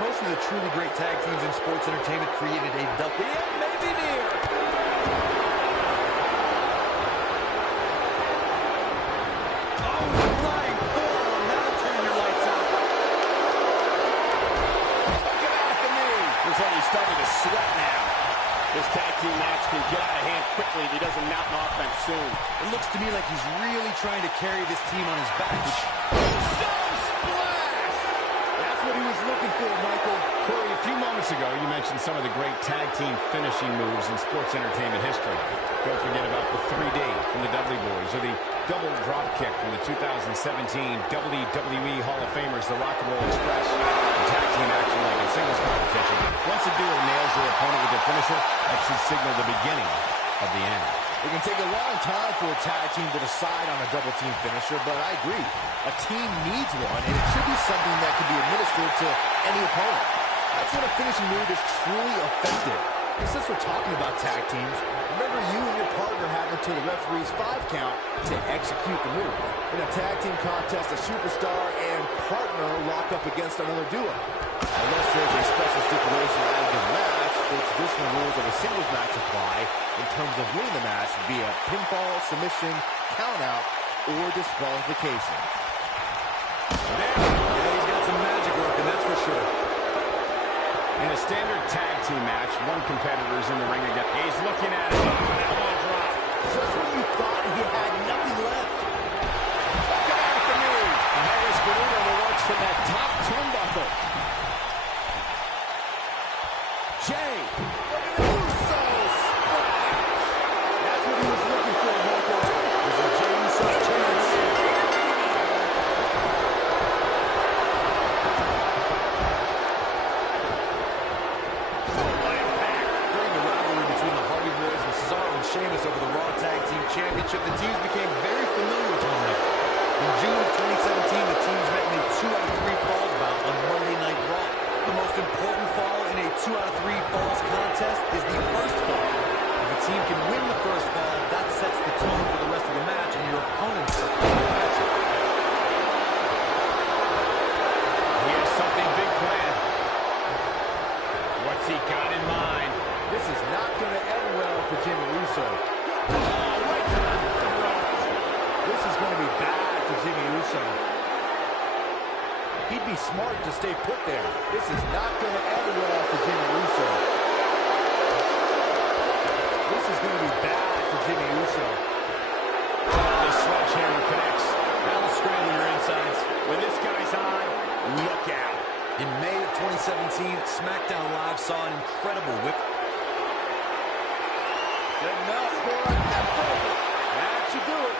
Most of the truly great tag teams in sports entertainment created a double. Yeah, maybe near. team match can get out of hand quickly if he doesn't mount an offense soon. It looks to me like he's really trying to carry this team on his back. That's what he was looking for, Michael. Corey, a few moments ago, you mentioned some of the great tag team finishing moves in sports entertainment history. Don't forget about the 3D from the Dudley Boys, or the double drop kick from the 2017 WWE Hall of Famers, the Rock and Roll Express. In tag team action like in singles competition, once a duo nails their opponent with their finisher, that should signal the beginning of the end. It can take a long time for a tag team to decide on a double team finisher, but I agree. A team needs one, and it should be something that can be administered to any opponent. That's when a finishing move is truly effective. And since we're talking about tag teams, remember you and your partner have until the referee's 5 count to execute the move. In a tag team contest, a superstar and partner lock up against another duo. Unless there's a special stipulation added to the match, the traditional rules of a singles match apply in terms of winning the match via pinfall, submission, countout, or disqualification. Yeah, he's got some magic working, that's for sure. In a standard tag team match, one competitor is in the ring again. He's looking at it. An elbow drop. Just when you thought he had nothing left. Good afternoon. The high-risk maneuver works from that top turnbuckle. Jay. Uso splash. That's what he was looking for, Michael. This is Jey Uso's chance. Sheamus over the Raw Tag Team Championship, the teams became very familiar with one another. In June of 2017, the teams met in a 2 out of 3 falls bout on Monday Night Raw. The most important fall in a 2 out of 3 falls contest is the first fall. If a team can win the first fall, that sets the tone for the rest of the match, and your opponent's matchup. He has something big planned. What's he got in mind? This is not going to end well for Jimmy Uso. Oh, right to the throat. This is going to be bad for Jimmy Uso. He'd be smart to stay put there. This is not going to end well for Jimmy Uso. This is going to be bad for Jimmy Uso. Oh, the sledgehammer connects. That'll scramble your insides. When this guy's on, look out. In May of 2017, SmackDown Live saw an incredible whip. That should do it.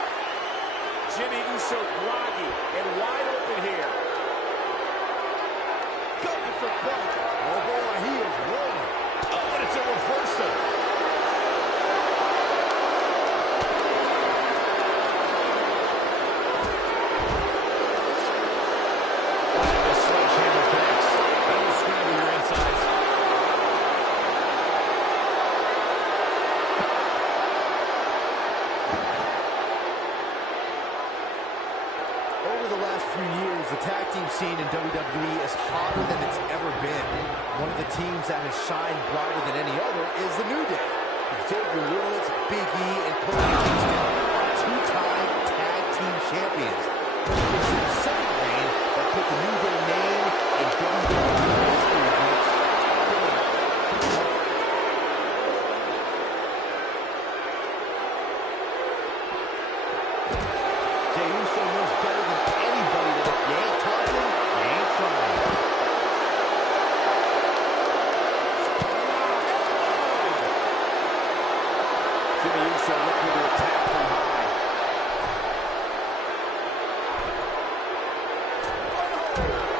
Jimmy Uso groggy and wide open here. Going for broke. Oh boy, he is rolling. Oh, and it's a reversal. The sledgehammer connects. That'll scramble your insides. Over the last few years, the tag team scene in WWE is hotter than it's ever been. One of the teams that has shined brighter than any other is the New Day. Xavier Woods, Big E, and Kofi Kingston are 2-time tag team champions. It's the second reign that put the New Day name in WWE history books. Jey Uso knows better than anybody that if you ain't talking, you ain't trying. Jimmy Uso looking to attack from high.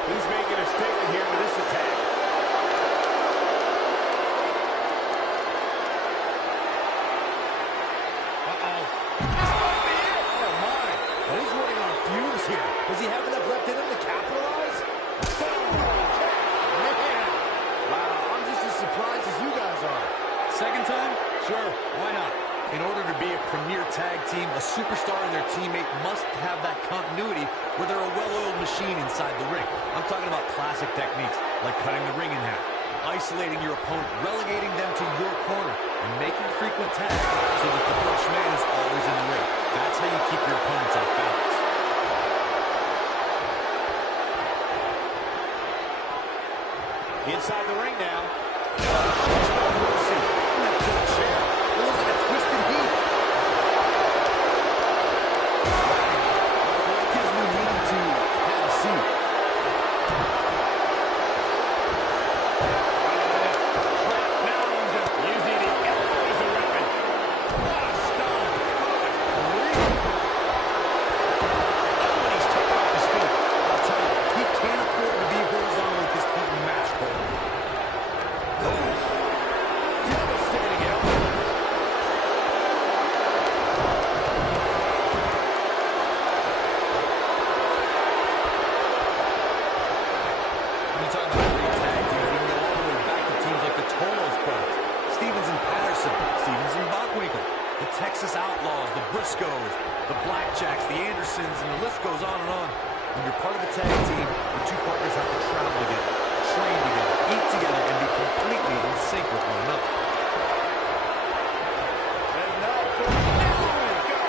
He's making a statement here with this attack. Uh-oh. This might be it. Oh, my. Well, he's running on fumes here. Does he have enough left in him to capitalize? Man. Wow, I'm just as surprised as you guys are. Second time? Sure, why not? In order to be a premier tag team, a superstar and their teammate must have that continuity where they're a well-oiled machine inside the ring. I'm talking about classic techniques, like cutting the ring in half, isolating your opponent, relegating them to your corner, and making frequent tags so that the first man is always in the ring. That's how you keep your opponents off balance. Inside the ring now. Mercy. That good chair Morrison, Stevenson, Bockwinkel, the Texas Outlaws, the Briscoes, the Blackjacks, the Andersons, and the list goes on and on. When you're part of a tag team, the two partners have to travel together, train together, eat together, and be completely in sync with one another. And now, there we go.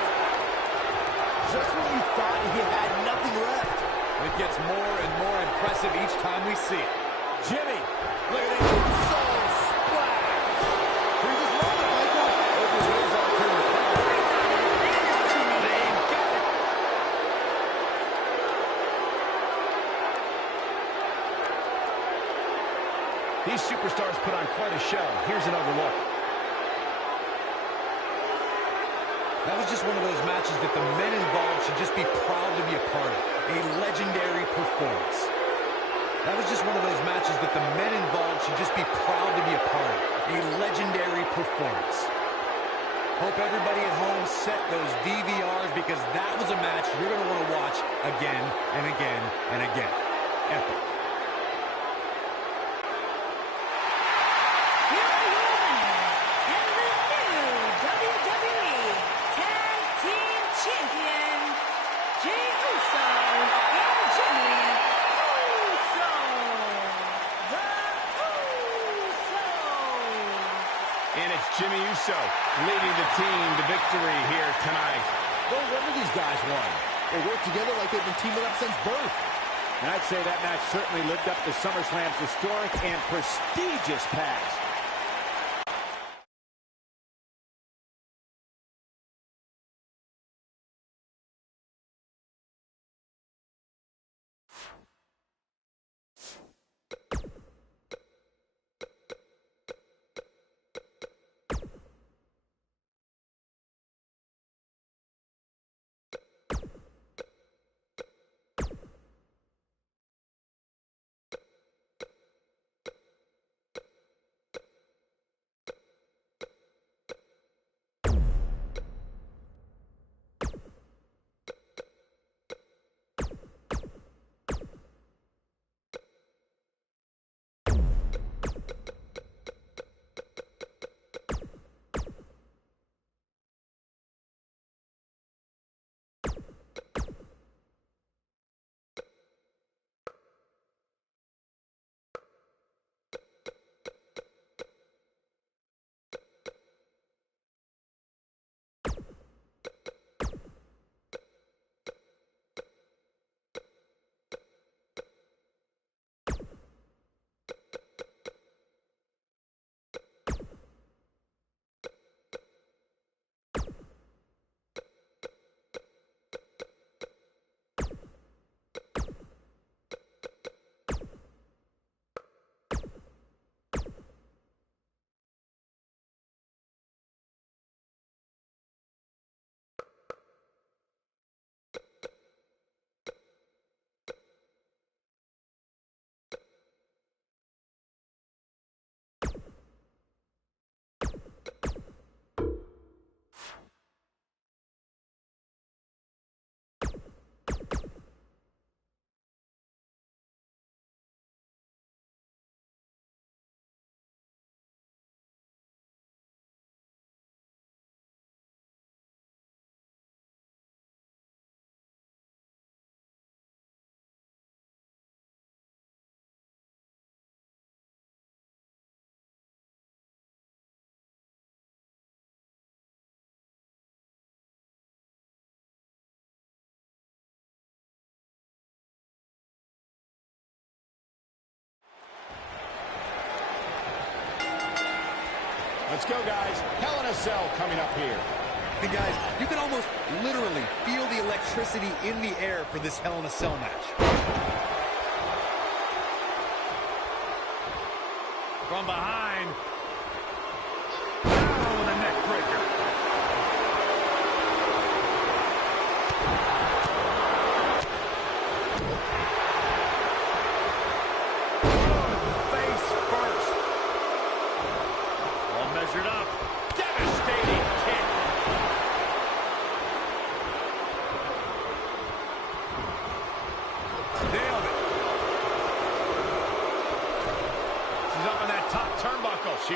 Just when you thought he had nothing left. It gets more and more impressive each time we see it. Jimmy, look at that soul splash. Here's his moment, Michael. Over his alternative. They got it. These superstars put on quite a show. Here's another look. That was just one of those matches that the men involved should just be proud to be a part of. A legendary performance. That was just one of those matches that the men involved should just be proud to be a part of. A legendary performance. Hope everybody at home set those DVRs because that was a match you're going to want to watch again and again and again. Epic. Here are your winners and the new WWE Tag Team Champions, Jey Uso and Jimmy Uso. The Usos. And it's Jimmy Uso leading the team to victory here tonight. No wonder these guys won. They work together like they've been teaming up since birth. And I'd say that match certainly lived up to SummerSlam's historic and prestigious past. Let's go, guys. Hell in a Cell coming up here. And guys, you can almost literally feel the electricity in the air for this Hell in a Cell match. From behind. Down with a neck breaker. Face first. All measured up. Devastating kick. Nailed it. She's up on that top turnbuckle. She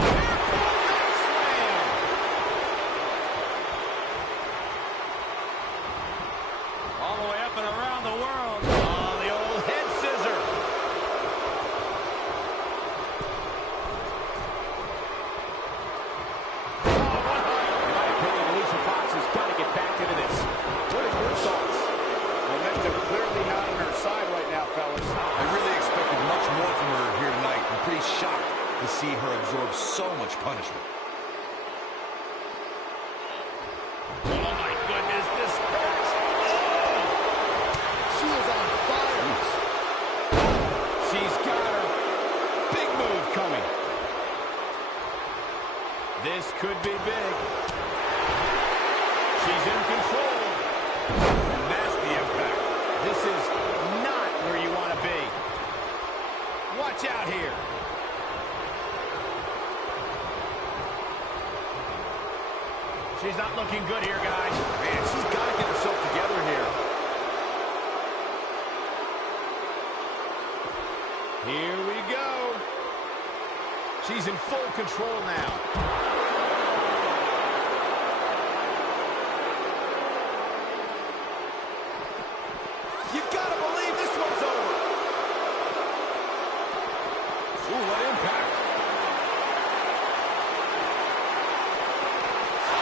Slam. All the way up and around the world. Oh, the old head scissor. In my opinion, Alicia Fox has got to get back into this. What are your thoughts? Momentum clearly not on her side right now, fellas. I really expected much more from her here tonight. I'm pretty shocked to see her absorb so much punishment. Oh, my goodness, this hurts. She is on fire. She's got her. Big move coming. This could be big. She's in control. Nasty impact. This is not where you want to be. Watch out here. She's not looking good here, guys. Man, she's got to get herself together here. Here we go. She's in full control now. You gotta believe this one's over. Ooh, what impact.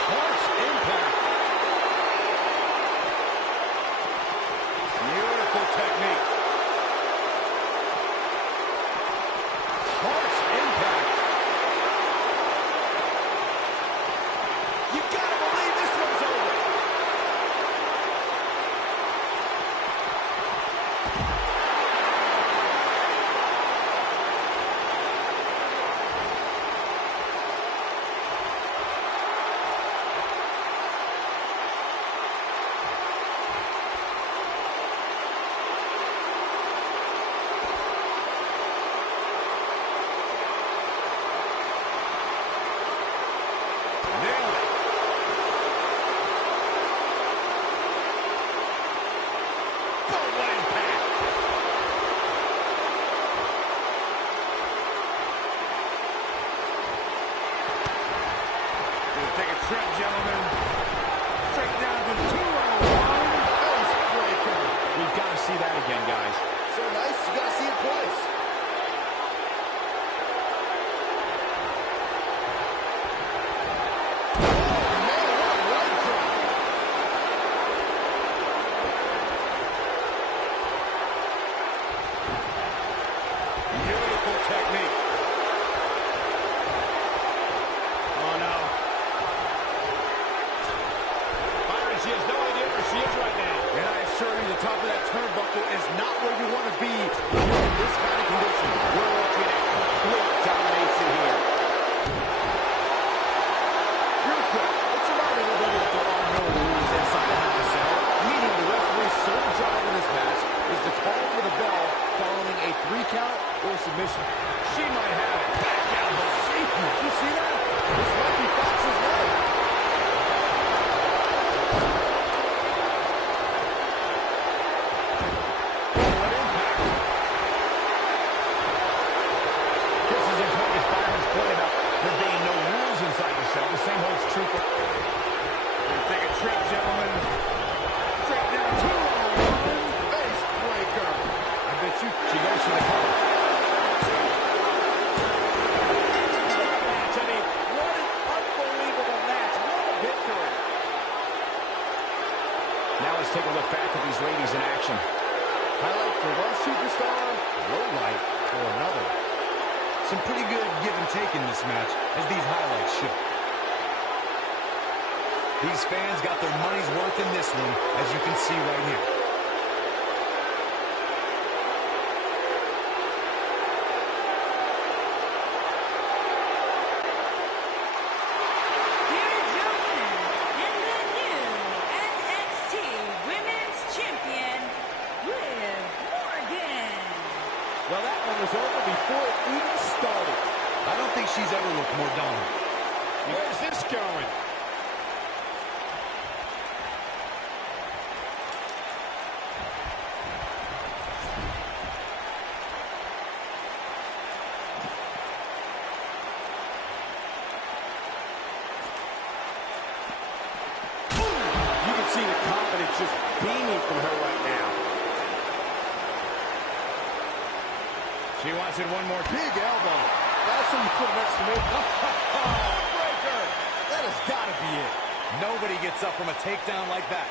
Harsh impact. Beautiful technique. Harsh impact. You gotta believe this one's over. Nailed it. Oh, what impact. Gonna take a trip, gentlemen. Straight down to 2-1. Face breaker. We've got to see that again, guys. So nice, you gotta see it twice. Oh, man, what a right drop. Beautiful technique. Oh, no. Byron, she has no idea where she is right now. And I assure you, the top of that turnbuckle is not where you want to be when you're in this kind of condition. We're looking at complete domination here. Real quick, let's remind everybody that there are no rules inside the Hell in a Cell, meaning the referee's sole job in this match is to call for the bell following a 3 count or submission. She might have it. Back elbow. Did you see that? This might be Fox's leg. What impact. This is important as Byron's point about there being no rules inside the cell. The same holds true for... Gonna take a trip, gentlemen. Straight down 2-1. Face breaker. I bet you she goes for the cover. I mean, what an unbelievable match. What a victory. Now let's take a look back at these ladies in action. Highlight for one superstar, low light for another. Some pretty good give and take in this match, as these highlights show. These fans got their money's worth in this one, as you can see right here. Here is your winner and the new NXT Women's Champion, Liv Morgan. Well, that one was over before it even started. I don't think she's ever looked more dominant. Where's this going? confidence just beaming from her right now. She wants it one more. Big elbow. That's when you put an exclamation. Breaker. That has got to be it. Nobody gets up from a takedown like that.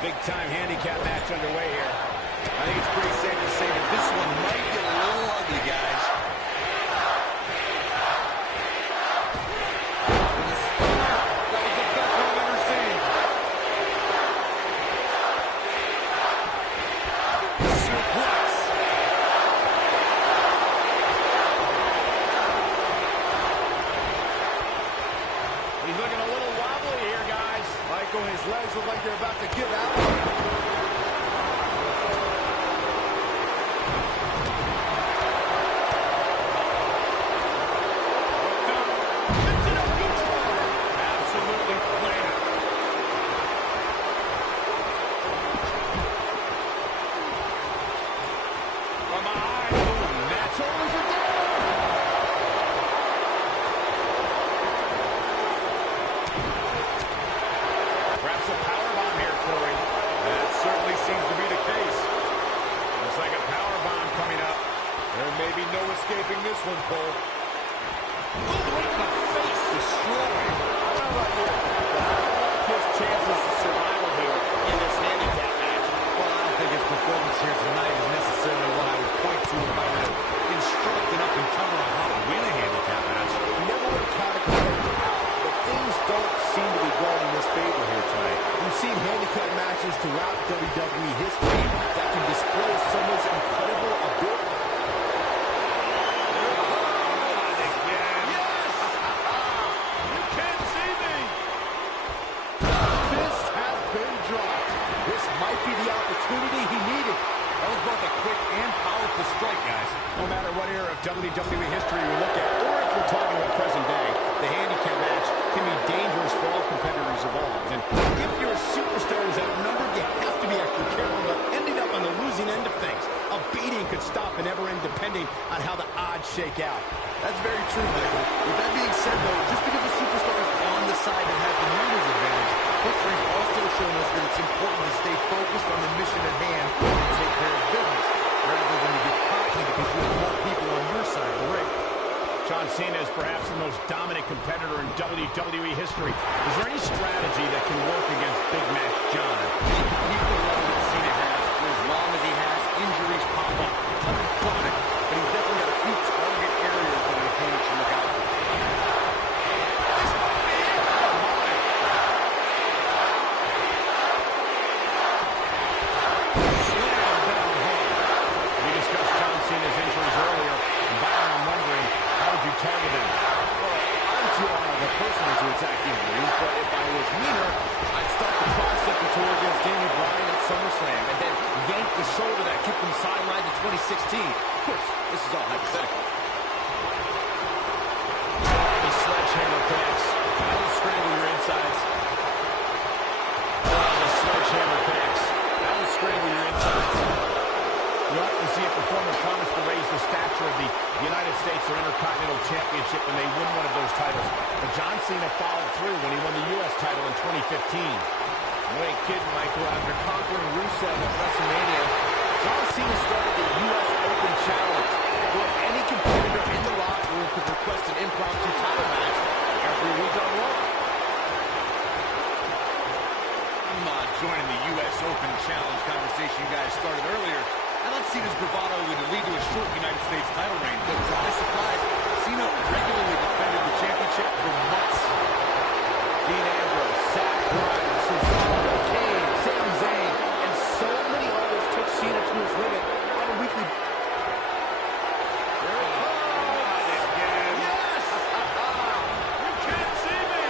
Big-time handicap match underway here. I think it's pretty safe to say that this one might get a little ugly, guys. That was the best one I've ever seen. Suplex. He's looking a little wobbly here, guys. Michael, his legs look like they're about to give out. Maybe no escaping this one, Cole. Ooh, right in the face, destroyed. How about you? His chances of survival here in this handicap match. Well, I don't think his performance here tonight is necessarily what I would point to if I were to instruct an up-and-comer on how to win a handicap match. You never would have counted competitor out, but things don't seem to be going in his favor here tonight. We've seen handicap matches throughout WWE history that can display someone's incredible ability. He needed. That was both a quick and powerful strike, guys. No matter what era of WWE history we look at, or if we're talking about present day, the handicap match can be dangerous for all competitors involved. And if your superstar is outnumbered, you have to be extra careful about ending up on the losing end of things. A beating could stop and never end depending on how the odds shake out. That's very true, Michael. With that being said, though, just because a superstar is on the side that has the numbers advantage, history's also shown us that it's important to stay focused on the mission at hand and take care of business, rather than to get cocky because you have more people on your side of the ring. John Cena is perhaps the most dominant competitor in WWE history. Is there any strategy that can work against Big Match John? He's the level that Cena has for as long as he has. Injuries pop up. Nothing chronic, but he's definitely got a few target areas that an opponent should look out for. Target him. Well, I'm too honorable a person to attack injuries, but if I was meaner, I'd start the tricep tour against Daniel Bryan at SummerSlam and then yank the shoulder that kept him sidelined in 2016. Of course, this is all hypothetical. The sledgehammer connects. That'll scramble your insides. The sledgehammer connects. That'll scramble your insides. You often see a performer promise to raise the stature of the United States or Intercontinental Championship when they win one of those titles. But John Cena followed through when he won the U.S. title in 2015. You ain't kidding, Michael. After conquering Rusev at WrestleMania, John Cena started the U.S. Open Challenge, where any competitor in the locker room could request an impromptu title match every week on Raw. I'm not joining the U.S. Open Challenge conversation you guys started earlier. I thought Cena's bravado would lead to a short United States title reign, but to my surprise, Cena regularly defended the championship for months. Dean Ambrose, Zack Ryder, Cesaro, Kane, Sami Zayn, and so many others took Cena to his limit on a weekly. Here it comes! Again. Yes! You can't see me!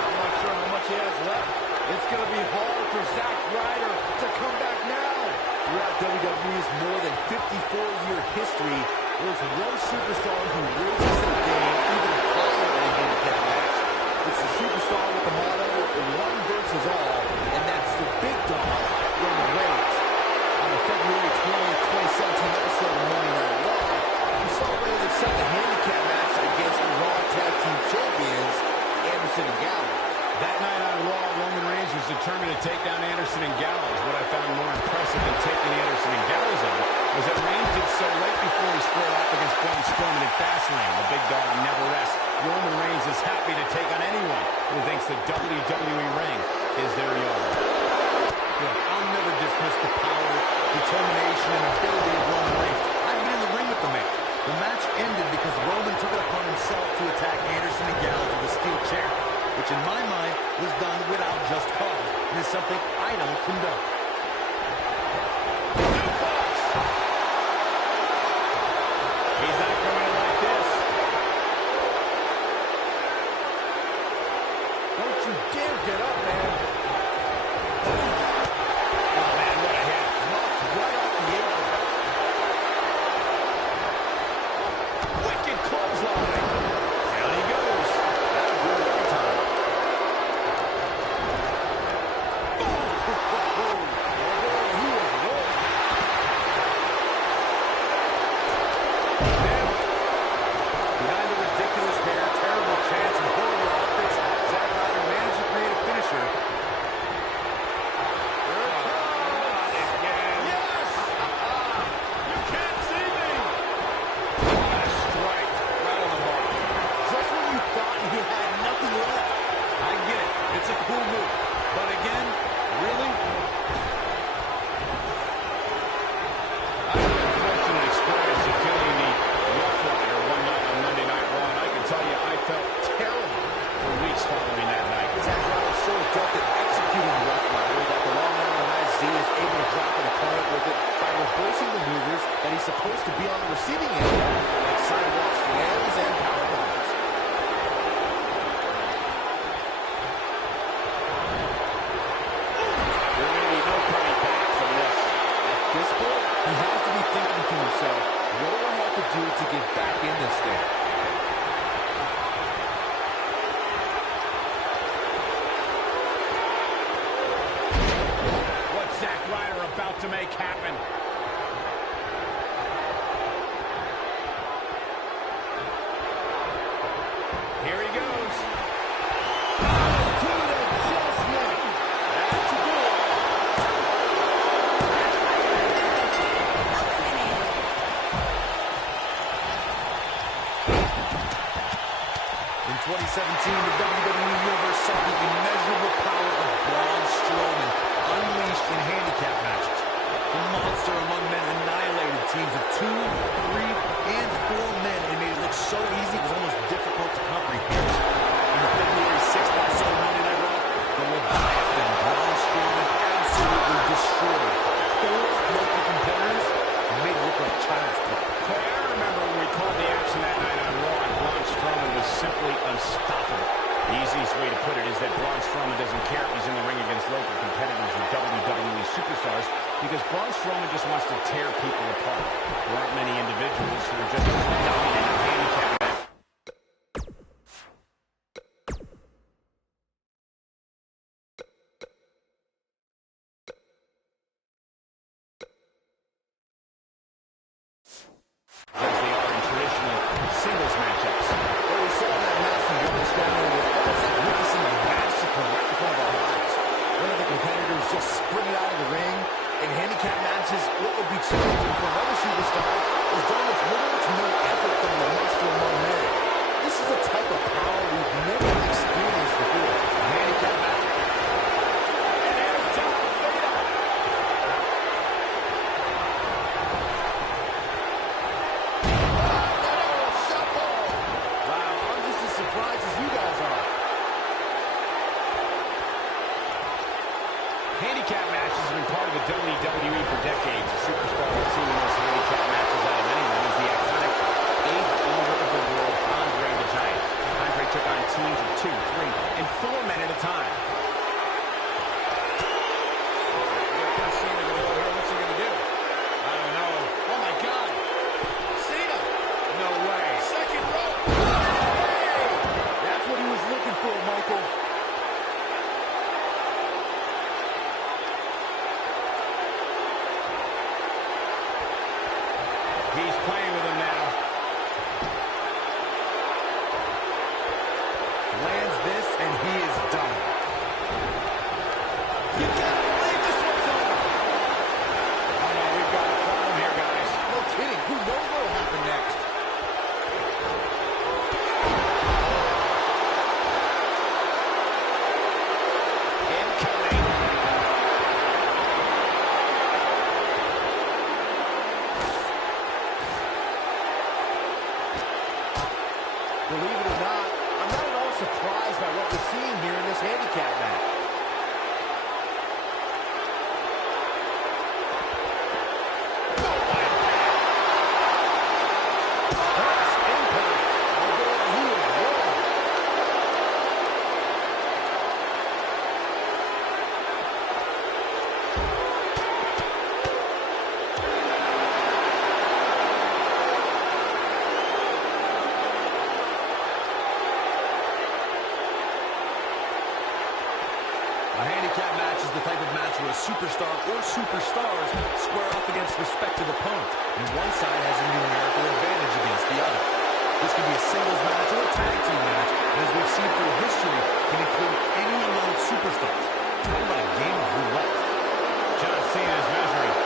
I'm not sure how much he has left. It's going to be hard for Zack Ryder to come back now. Throughout WWE's more than 54-year history, there's one superstar who raises their game even higher in a handicap match. It's the superstar with the motto, one versus all, and that's the big dog, Roman Reigns. On the February 20, 2017 episode of Monday Night Raw, we saw Reigns accept a handicap match against the Raw Tag Team Champions, Anderson and Gallows. That night on Raw, Roman Reigns was determined to take down Anderson and Gallows. What I found more impressive than taking Anderson and Gallows out was that Reigns did so right before he squared off against Braun Strowman in Fastlane. The big dog never rests. Roman Reigns is happy to take on anyone. who thinks the WWE ring is their yard. Look, I'll never dismiss the power, determination, and ability of Roman Reigns. I've been in the ring with the man. The match ended because Roman took it upon himself to attack Anderson and Gallows with a steel chair, which in my mind was done without just cause, and is something I don't condone. He's not going to like this. Don't you dare get up, man. Oh, man, what a hit. Knocked right off the apron. Wicked clothesline. Down he goes. That'll do it every time. He was rolling. Behind the ridiculous hair, terrible chance, and horrible optics, Zack Ryder managed to create a finisher. Yes! You can't see me! What a strike. Right on the mark. Just when you thought he had nothing left. I get it. It's a cool move. But again, really? I had an unfortunate experience of killing the Rough Rider one night on Monday Night Raw, and I can tell you I felt terrible for weeks following that night. Zack Ryder is so adept at executing the Rough Rider that the Long Island IZ is able to drop an opponent with it by reversing maneuvers that he's supposed to be on the receiving end of, like sidewalk slams and powerbombs. There may be no coming back from this. At this point, he has to be thinking to himself, what do I have to do to get back in this thing? What's Zack Ryder about to make happen? Here he goes. To the chest leg. That's good. In 2017, the WWE Universe saw the immeasurable power of Braun Strowman unleashed in handicap matches. The monster among men annihilated teams of 2, 3, and 4 men and made it look so easy it was almost difficult to comprehend. In the February 6th episode of Monday Night Raw, the Leviathan Braun Strowman absolutely destroyed 4 local competitors and made it look like child's play. Clay, I remember when we called the action that night on Raw, and Braun Strowman was simply unstoppable. The easiest way to put it is that Braun Strowman doesn't care if he's in the ring against local competitors or WWE superstars, because Braun Strowman just wants to tear people apart. There aren't many individuals who are just dominant in handicap. As they are in traditional singles matchups. What we saw in that match from Braun Strowman was almost like witnessing a massacre right in front of our eyes. One of the competitors just sprinted out of the ring. In handicap matches, what would be challenging for another superstar is done with little to no effort from the monster among men. This is a type of power we've never experienced before. A handicap match. And there's John Cena. Wow, I'm just as surprised as you guys are. Handicap matches have been part of the WWE for decades. A superstar that's seen the most handicap matches out of anyone is the iconic 8th wonder of the world, Andre the Giant. Andre took on teams of 2, 3, and 4 men at a time. What's he going to do? I don't know. Oh, my God. Cena. No way. Second rope. That's what he was looking for, Michael. He's playing with him now. Lands this, and he is done. You gotta believe this one's over. Oh, no, we've got a problem here, guys. No kidding. Who knows what will happen next? A handicap match is the type of match where a superstar or superstars square up against respective opponent, and one side has a numerical advantage against the other. This can be a singles match or a tag team match, and as we've seen through history, can include any amount of superstars. Talk about a game of roulette. John Cena is measuring.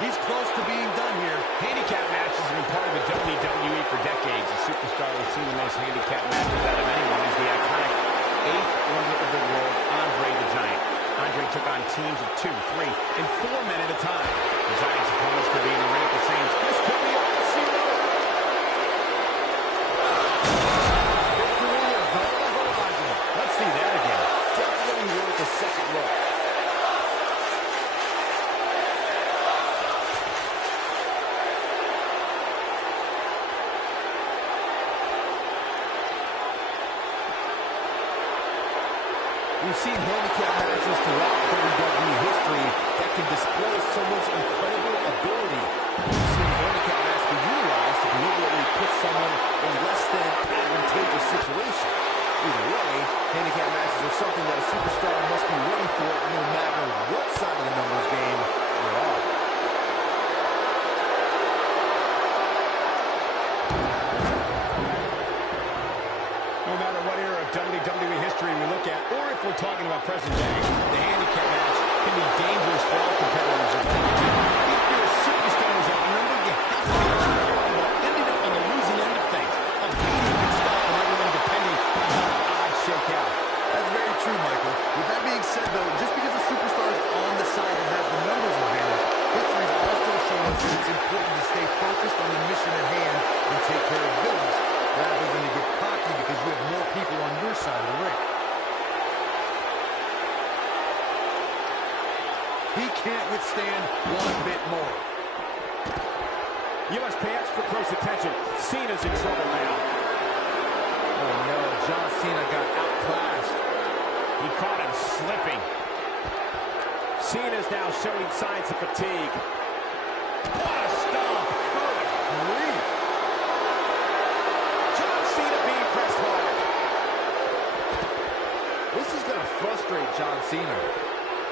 He's close to being done here. Handicap matches have been part of the WWE for decades. The superstar who's seen the most handicap matches out of anyone is the iconic 8th wonder of the world, Andre the Giant. Andre took on teams of 2, 3, and 4 men at a time. The Giant's opponents could be in the ring at the same time. This could be all Cena. Victory is on the horizon. Let's see that again. Definitely worth a second look. We've seen handicap matches throughout WWE history that can display someone's incredible ability. We've seen handicap matches be utilized to deliberately put someone in less than advantageous situation. Either way, handicap matches are something that a superstar must be ready for no matter what side of the numbers game they're on. No matter what era of WWE history we look at, or if we're talking about present day, the handicap match can be dangerous for all competitors. If you're a superstar who's outnumbered, you have to be careful about ending up on the losing end of things. A beating can stop and everyone depending on how the odds shake out. That's very true, Michael. With that being said, though, just because a superstar is on the side that has the numbers advantage, history has also shown us that it's important to stay focused on the mission at hand and take care of business, rather than to get cocky because you have more people on your side of the ring. He can't withstand one bit more. You must pay extra close attention. Cena's in trouble now. Oh no, John Cena got outclassed. He caught him slipping. Cena's now showing signs of fatigue. What a stomp! Good grief! John Cena being pressed hard. This is going to frustrate John Cena.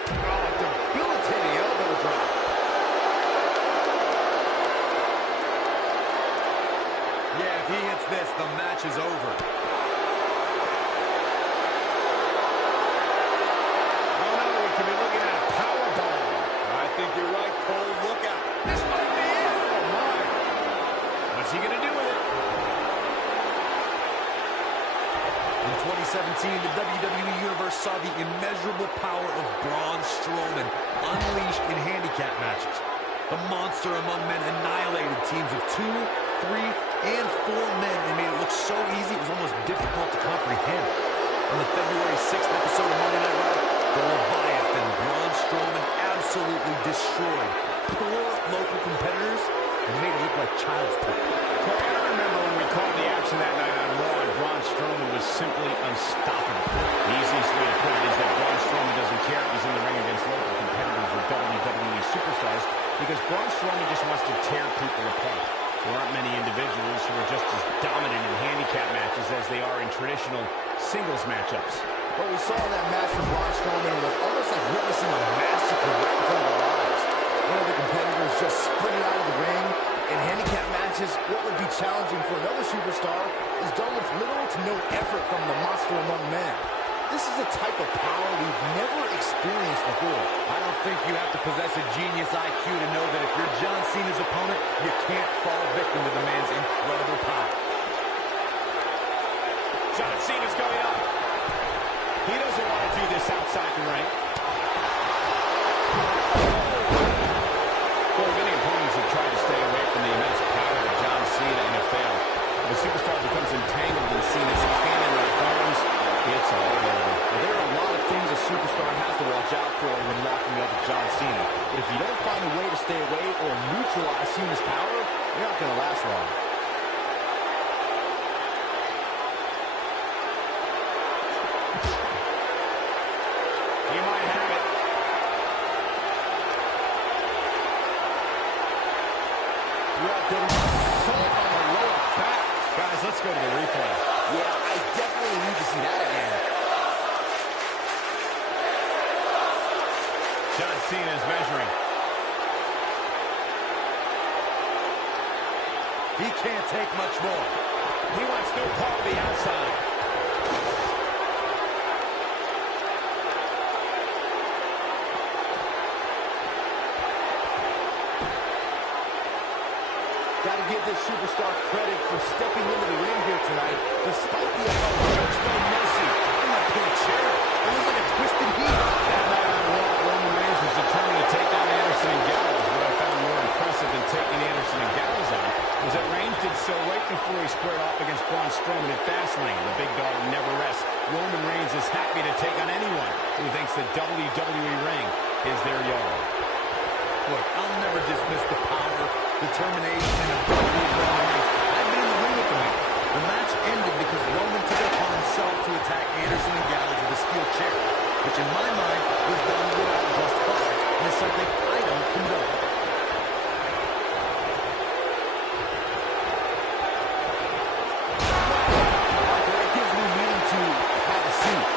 Oh, debilitating elbow drop. Yeah, if he hits this, the match is over. Oh no, we could be looking at a powerbomb. I think you're right, Cole. Look out. This might be it. Oh my. What's he gonna do with it? In 2017, the WWE Universe saw the immeasurable power of Braun Strowman unleashed in handicap matches. The monster among men annihilated teams of 2, 3, and 4 men and made it look so easy it was almost difficult to comprehend. On the February 6th episode of Monday Night Raw, the Leviathan Braun Strowman absolutely destroyed 4 local competitors and made it look like child's play. Corey, I remember when we called the action that night on Raw and Braun Strowman was simply unstoppable. The easiest way to put it is that Braun Strowman doesn't care if he's in the ring against local competitors or WWE superstars because Braun Strowman just wants to tear people apart. There aren't many individuals who are just as dominant in handicap matches as they are in traditional singles matchups. What we saw in that match with Braun Strowman was almost like witnessing a massacre right in front of our eyes. One of the competitors just sprinted out of the ring. In handicap matches, what would be challenging for another superstar is done with little to no effort from the monster among men. This is a type of power we've never experienced before. I don't think you have to possess a genius IQ to know that if you're John Cena's opponent, you can't fall victim to the man's incredible power. John Cena's going up. He doesn't want to do this outside the ring. Well, many opponents have tried to stay away from the immense power of John Cena and have failed. The superstar becomes entangled in Cena's cannon-like arms. It's all over. Now, there are a lot of things a superstar has to watch out for when locking up with John Cena. But if you don't find a way to stay away or neutralize Cena's power, you're not going to last long. He might have it. Throughout WWE, assault on the lower back. Guys, let's go to the replay. Yeah, I definitely need to see that again. John Cena is measuring. He can't take much more. He wants no part of the outside. Got to give this superstar credit for stepping into the ring here tonight, despite the shows no mercy. I'm not putting a chair. It was like a twisted heat. That night on Raw, Roman Reigns was determined to take down Anderson and Gallows. What I found more impressive than taking Anderson and Gallows on was that Reigns did so right before he squared off against Braun Strowman at Fastlane. The big dog never rests. Roman Reigns is happy to take on anyone who thinks the WWE ring is their yard. Look, I'll never dismiss the power, determination, and ability of Roman Reigns. I've been in the ring with the man. The match ended because Roman took it upon himself to attack Anderson and Gallows with a steel chair, which in my mind was done without just cause, and is something I don't condone. It gives me meaning to have a seat.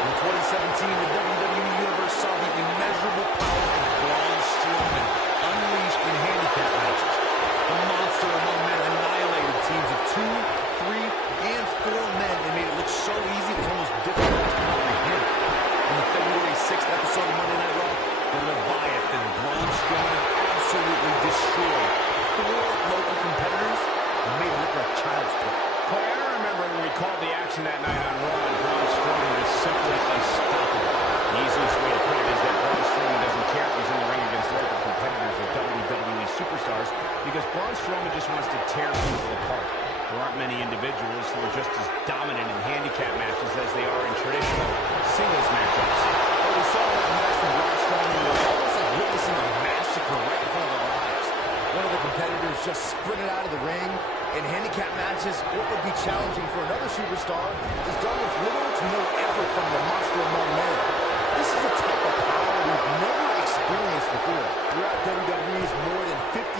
In 2017, the WWE Universe saw the immeasurable power of Braun Strowman unleashed in handicap matches. The monster among men annihilated teams of 2, 3, and 4 men and made it look so easy it was almost difficult to comprehend. In the February 6th episode of Monday Night Raw, the Leviathan Braun Strowman absolutely destroyed 4 local competitors and made it look like child's play. Corey, I remember when we called the action that night on Raw, and Braun Strowman was simply unstoppable. The easiest way to put it is that Braun Strowman doesn't care if he's in the ring against local competitors or WWE superstars, because Braun Strowman just wants to tear people apart. There aren't many individuals who are just as dominant in handicap matches as they are in traditional singles matchups. Well, we saw that match from Braun Strowman. It was almost like witnessing a massacre right in front of our eyes. One of the competitors just sprinted out of the ring. In handicap matches, what would be challenging for another superstar is done with little to no effort from the monster among men. This is a type of power we've never experienced before. Throughout WWE's more than 50...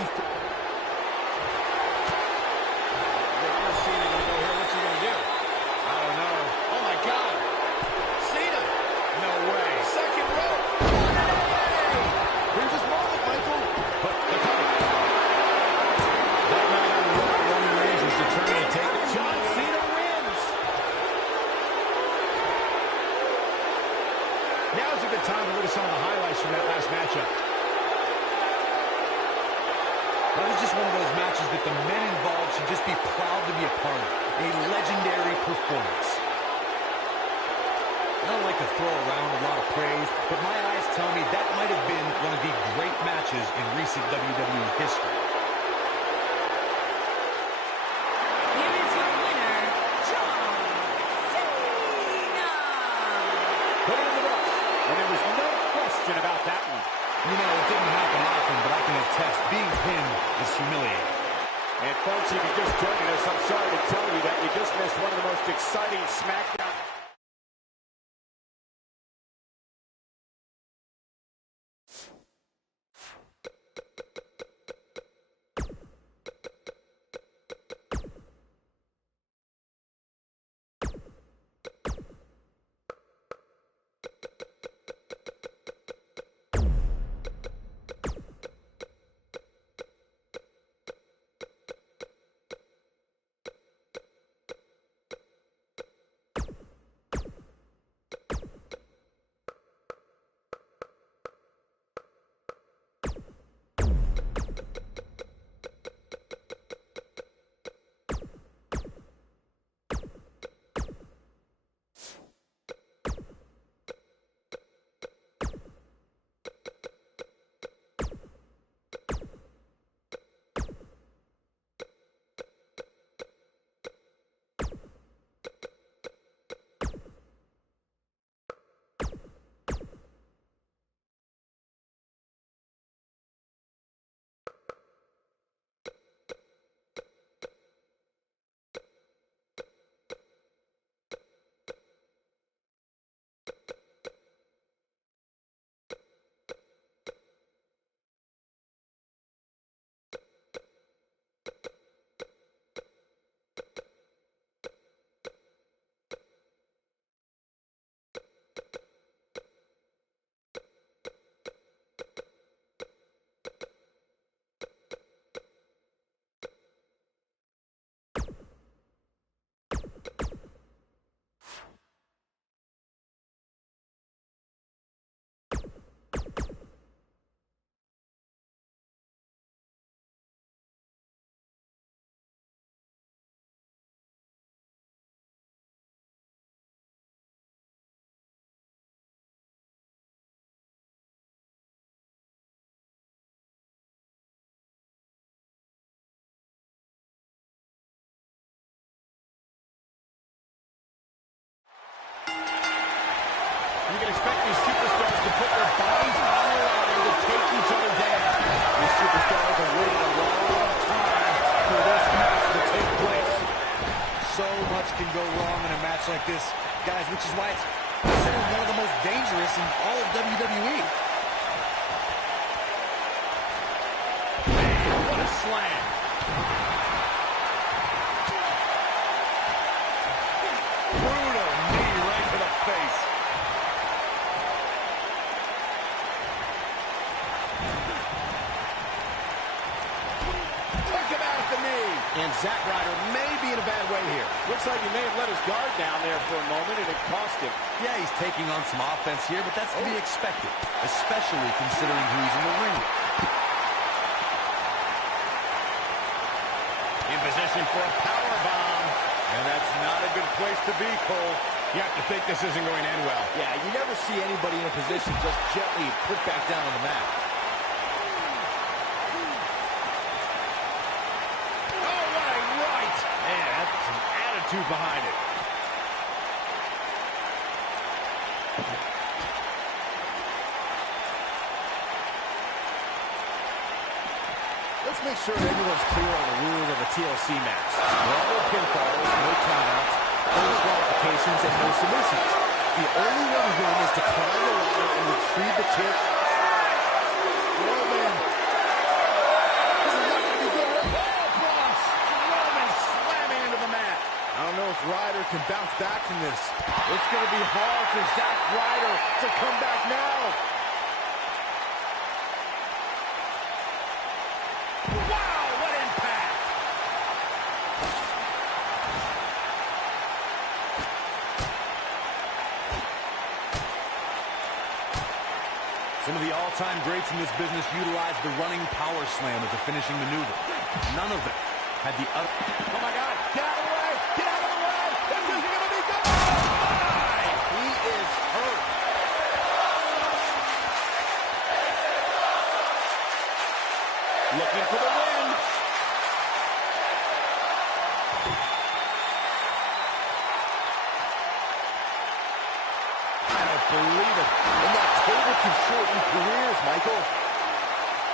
Now's a good time to look at some of the highlights from that last matchup. That was just one of those matches that the men involved should just be proud to be a part of. A legendary performance. I don't like to throw around a lot of praise, but my eyes tell me that might have been one of the great matches in recent WWE history. Here is your winner, John Cena. Put it in the books. And there was no question about that one. You know, it didn't happen often, but I can attest, being pinned is humiliating. And folks, if you're just joining us, I'm sorry to tell you that you just missed one of the most exciting SmackDown. can expect these superstars to put their bodies on the line to take each other down. These superstars have waited a long time for this match to take place. So much can go wrong in a match like this, guys, which is why it's considered one of the most dangerous in all of WWE. Man, what a slam. Brutal knee right to the face. Took him out at the knee. And Zack Ryder may be in a bad way here. Looks like he may have let his guard down there for a moment, and it cost him. Yeah, he's taking on some offense here, but that's to be expected, especially considering who he's in the ring with. In position for a power bomb. And that's not a good place to be, Cole. You have to think this isn't going to end well. Yeah, you never see anybody in a position just gently put back down on the mat. Oh, what a right. Man, that's some attitude behind it. Let's make sure everyone's clear on the rules of a TLC match. No pinfalls, no countouts, no disqualifications, and no submissions. The only way to win is to climb the ladder and retrieve the chip. Oh, man. This is not going to be good. Oh, Braun Strowman slamming into the mat. I don't know if Ryder can bounce back from this. It's going to be hard for Zack Ryder to come back now. Wow, what impact. Some of the all-time greats in this business utilized the running power slam as a finishing maneuver. None of them had the other... Oh, my God. Get out of the way. Get out of the way. This isn't going to be good. He is hurt. Looking for the win. I don't believe it. And that table can shorten careers, Michael.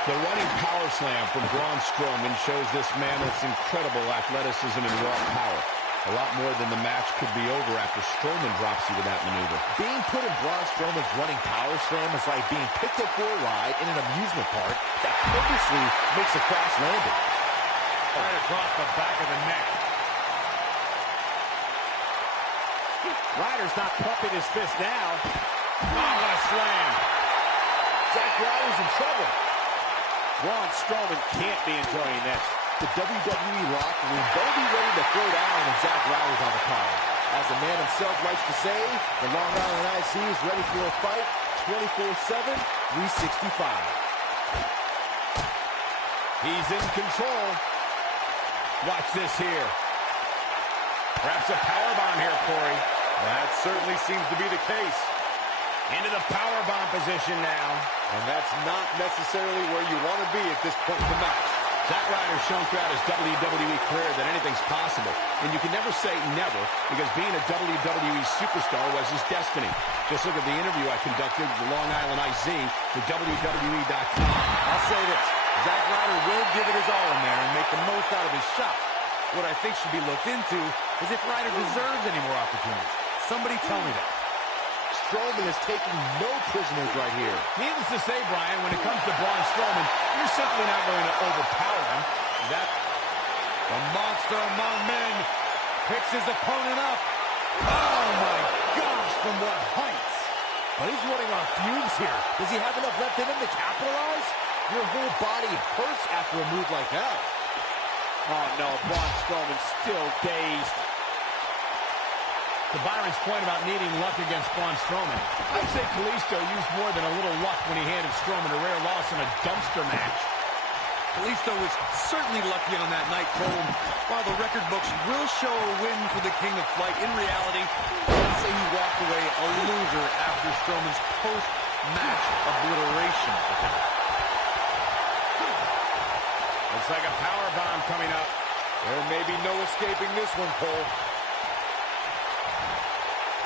The running power slam from Braun Strowman shows this man its incredible athleticism and raw power. A lot more than the match could be over after Strowman drops you with that maneuver. Being put in Braun Strowman's running power slam is like being picked up for a ride in an amusement park that purposely makes a crash landing. Right across the back of the neck. Ryder's not pumping his fist now. Oh, what a slam. Zack Ryder's in trouble. Braun Strowman can't be enjoying this. The WWE locker room better be ready to throw down when Zack Ryder's on the card. As the man himself likes to say, the Long Island IC is ready for a fight 24/7, 365. He's in control. Watch this here. Perhaps a powerbomb here, Corey. That certainly seems to be the case. Into the powerbomb position now. And that's not necessarily where you want to be at this point in the match. Zack Ryder's shown throughout his WWE career that anything's possible. And you can never say never, because being a WWE superstar was his destiny. Just look at the interview I conducted with the Long Island IZ for WWE.com. I'll say this. Zack Ryder will give it his all in there and make the most out of his shot. What I think should be looked into is if Ryder deserves any more opportunities. Somebody tell me that. Strowman is taking no prisoners right here. Needless to say, Brian, when it comes to Braun Strowman, you're simply not going to overpower him. The monster among men picks his opponent up. Oh, my gosh, from what heights. But he's running on fumes here. Does he have enough left in him to capitalize? Your whole body hurts after a move like that. Oh, no, Braun Strowman still dazed. To Byron's point about needing luck against Braun Strowman, I'd say Kalisto used more than a little luck when he handed Strowman a rare loss in a dumpster match. Kalisto was certainly lucky on that night, Cole. While the record books will show a win for the King of Flight, in reality, I'd say he walked away a loser after Strowman's post-match obliteration. Looks like a power bomb coming up. There may be no escaping this one, Cole.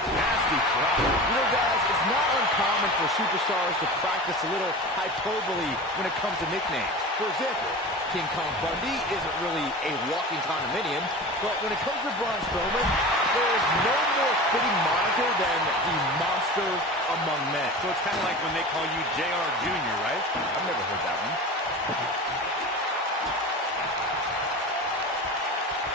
Nasty flat. You know, guys, it's not uncommon for superstars to practice a little hyperbole when it comes to nicknames. For example, King Kong Bundy isn't really a walking condominium, but when it comes to Braun Strowman, there is no more fitting moniker than the monster among men. So it's kind of like when they call you JR Jr., right? I've never heard that one.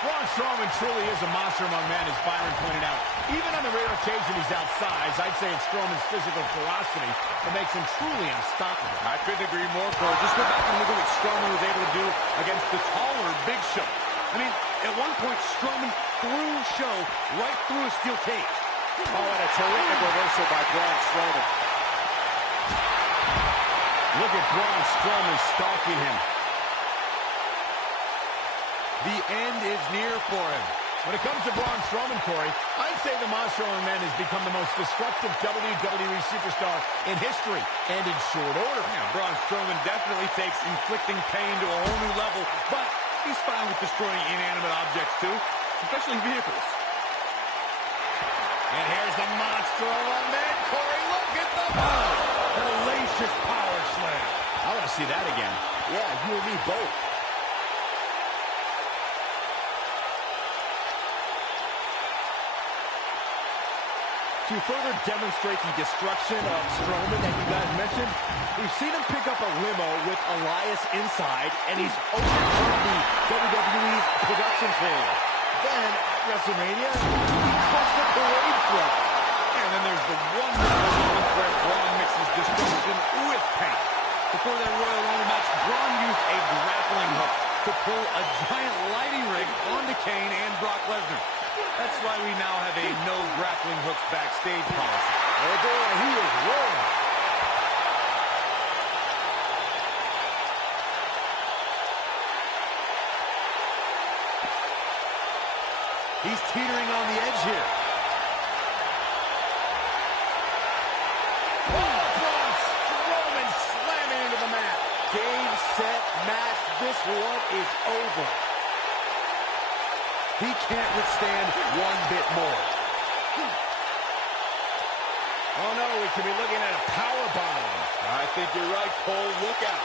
Braun Strowman truly is a monster among men, as Byron pointed out. Even on the rare occasion he's outsized, I'd say it's Strowman's physical ferocity that makes him truly unstoppable. I couldn't agree more, Cole. Just go back and look at what Strowman was able to do against the taller Big Show. I mean, at one point, Strowman threw Show right through a steel cage. Oh, and a terrific reversal by Braun Strowman. Look at Braun Strowman stalking him. The end is near for him. When it comes to Braun Strowman, Corey, I'd say the Monster Among Men has become the most destructive WWE superstar in history, and in short order. Yeah, Braun Strowman definitely takes inflicting pain to a whole new level, but he's fine with destroying inanimate objects too, especially vehicles. And here's the Monster Among Men, Corey. Look at the Hellacious power slam. I want to see that again. Yeah, you and me both. To further demonstrate the destruction of Strowman that you guys mentioned, we've seen him pick up a limo with Elias inside, and he's overturned the WWE's production trailer. Then, at WrestleMania, he crushed the parade float. And then there's the wonderful moments where Braun mixes destruction with pain. Before their Royal Rumble match, Braun used a grappling hook to pull a giant lighting rig onto Kane and Brock Lesnar. That's why we now have a no grappling hooks backstage policy. Oh boy, he is rolling. He's teetering on the edge here. Oh, Braun Strowman slamming into the mat. Game, set, match. This one is over. He can't withstand one bit more. Oh no, we could be looking at a power bomb. I think you're right, Cole. Look out.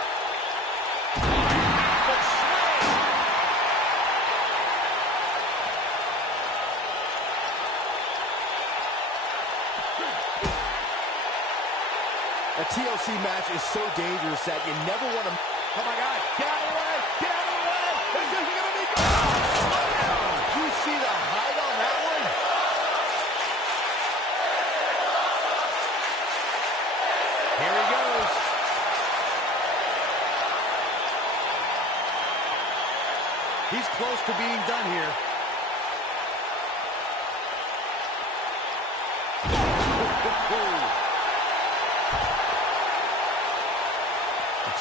A TLC match is so dangerous that you never want to... Oh my God, get out of the way! Get out of the way! Is this going to be good? Do you see the height on that one? Here he goes. He's close to being done here.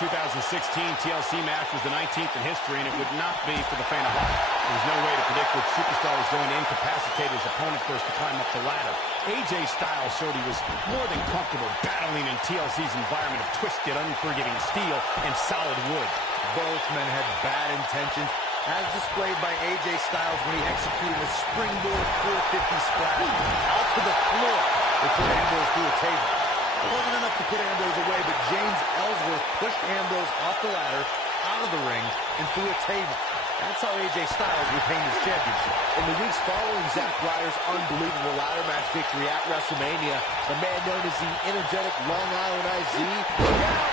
The 2016 TLC match was the 19th in history, and it would not be for the faint of heart. There's no way to predict which superstar was going to incapacitate his opponent first to climb up the ladder. AJ Styles showed he was more than comfortable battling in TLC's environment of twisted, unforgiving steel and solid wood. Both men had bad intentions, as displayed by AJ Styles when he executed a springboard 450 splash out to the floor before Ambrose threw a table. It wasn't enough to put Ambrose away, but James Ellsworth pushed Ambrose off the ladder, out of the ring, and threw a table. That's how AJ Styles retained his championship. In the weeks following Zack Ryder's unbelievable ladder match victory at WrestleMania, the man known as the energetic Long Island IZ. Look out!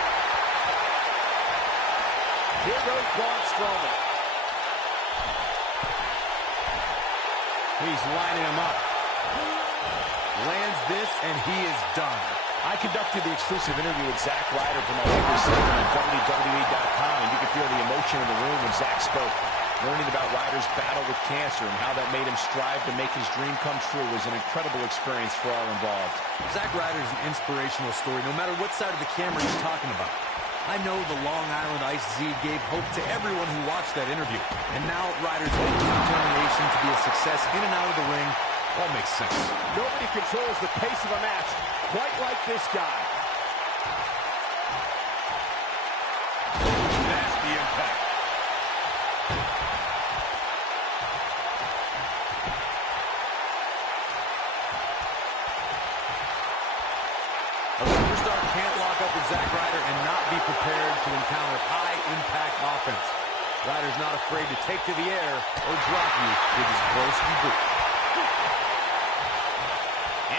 Here goes Braun Strowman. He's lining him up. Lands this, and he is done. I conducted the exclusive interview with Zack Ryder for my weekly segment on WWE.com, and you could feel the emotion in the room when Zack spoke. Learning about Ryder's battle with cancer and how that made him strive to make his dream come true was an incredible experience for all involved. Zack Ryder is an inspirational story, no matter what side of the camera he's talking about. I know the Long Island Ice Z gave hope to everyone who watched that interview. And now Ryder's own determination to be a success in and out of the ring all makes sense. Nobody controls the pace of a match quite like this guy. Nasty impact. offense. Ryder's not afraid to take to the air or drop you with his broski boot.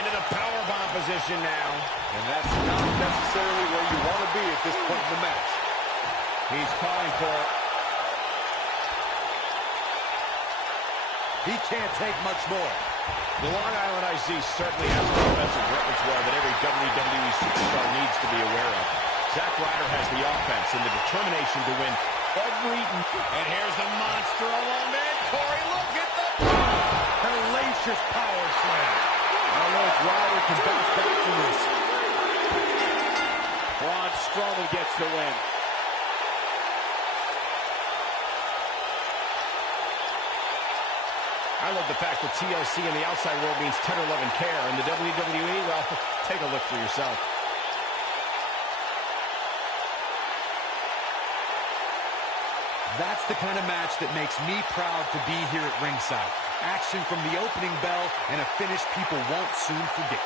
Into the powerbomb position now. And that's not necessarily where you want to be at this point in the match. He's calling for it. He can't take much more. The Long Island IC certainly has an offensive repertoire that every WWE superstar needs to be aware of. Zack Ryder has the offense and the determination to win every... And here's the monster alone man. Corey, look at the... Hellacious power slam. I don't know if Ryder can bounce back from this. Braun Strowman gets the win. I love the fact that TLC in the outside world means tender love and care. In the WWE, well, take a look for yourself. That's the kind of match that makes me proud to be here at ringside. Action from the opening bell and a finish people won't soon forget.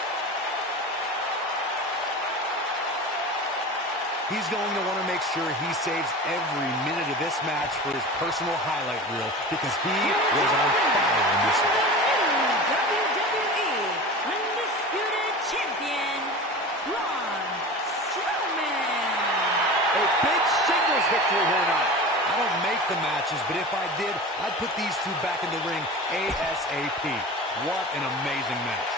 He's going to want to make sure he saves every minute of this match for his personal highlight reel because he was on fire in this one. WWE Undisputed Champion, Braun Strowman. A big singles victory here tonight. I don't make the matches, but if I did, I'd put these two back in the ring ASAP. What an amazing match.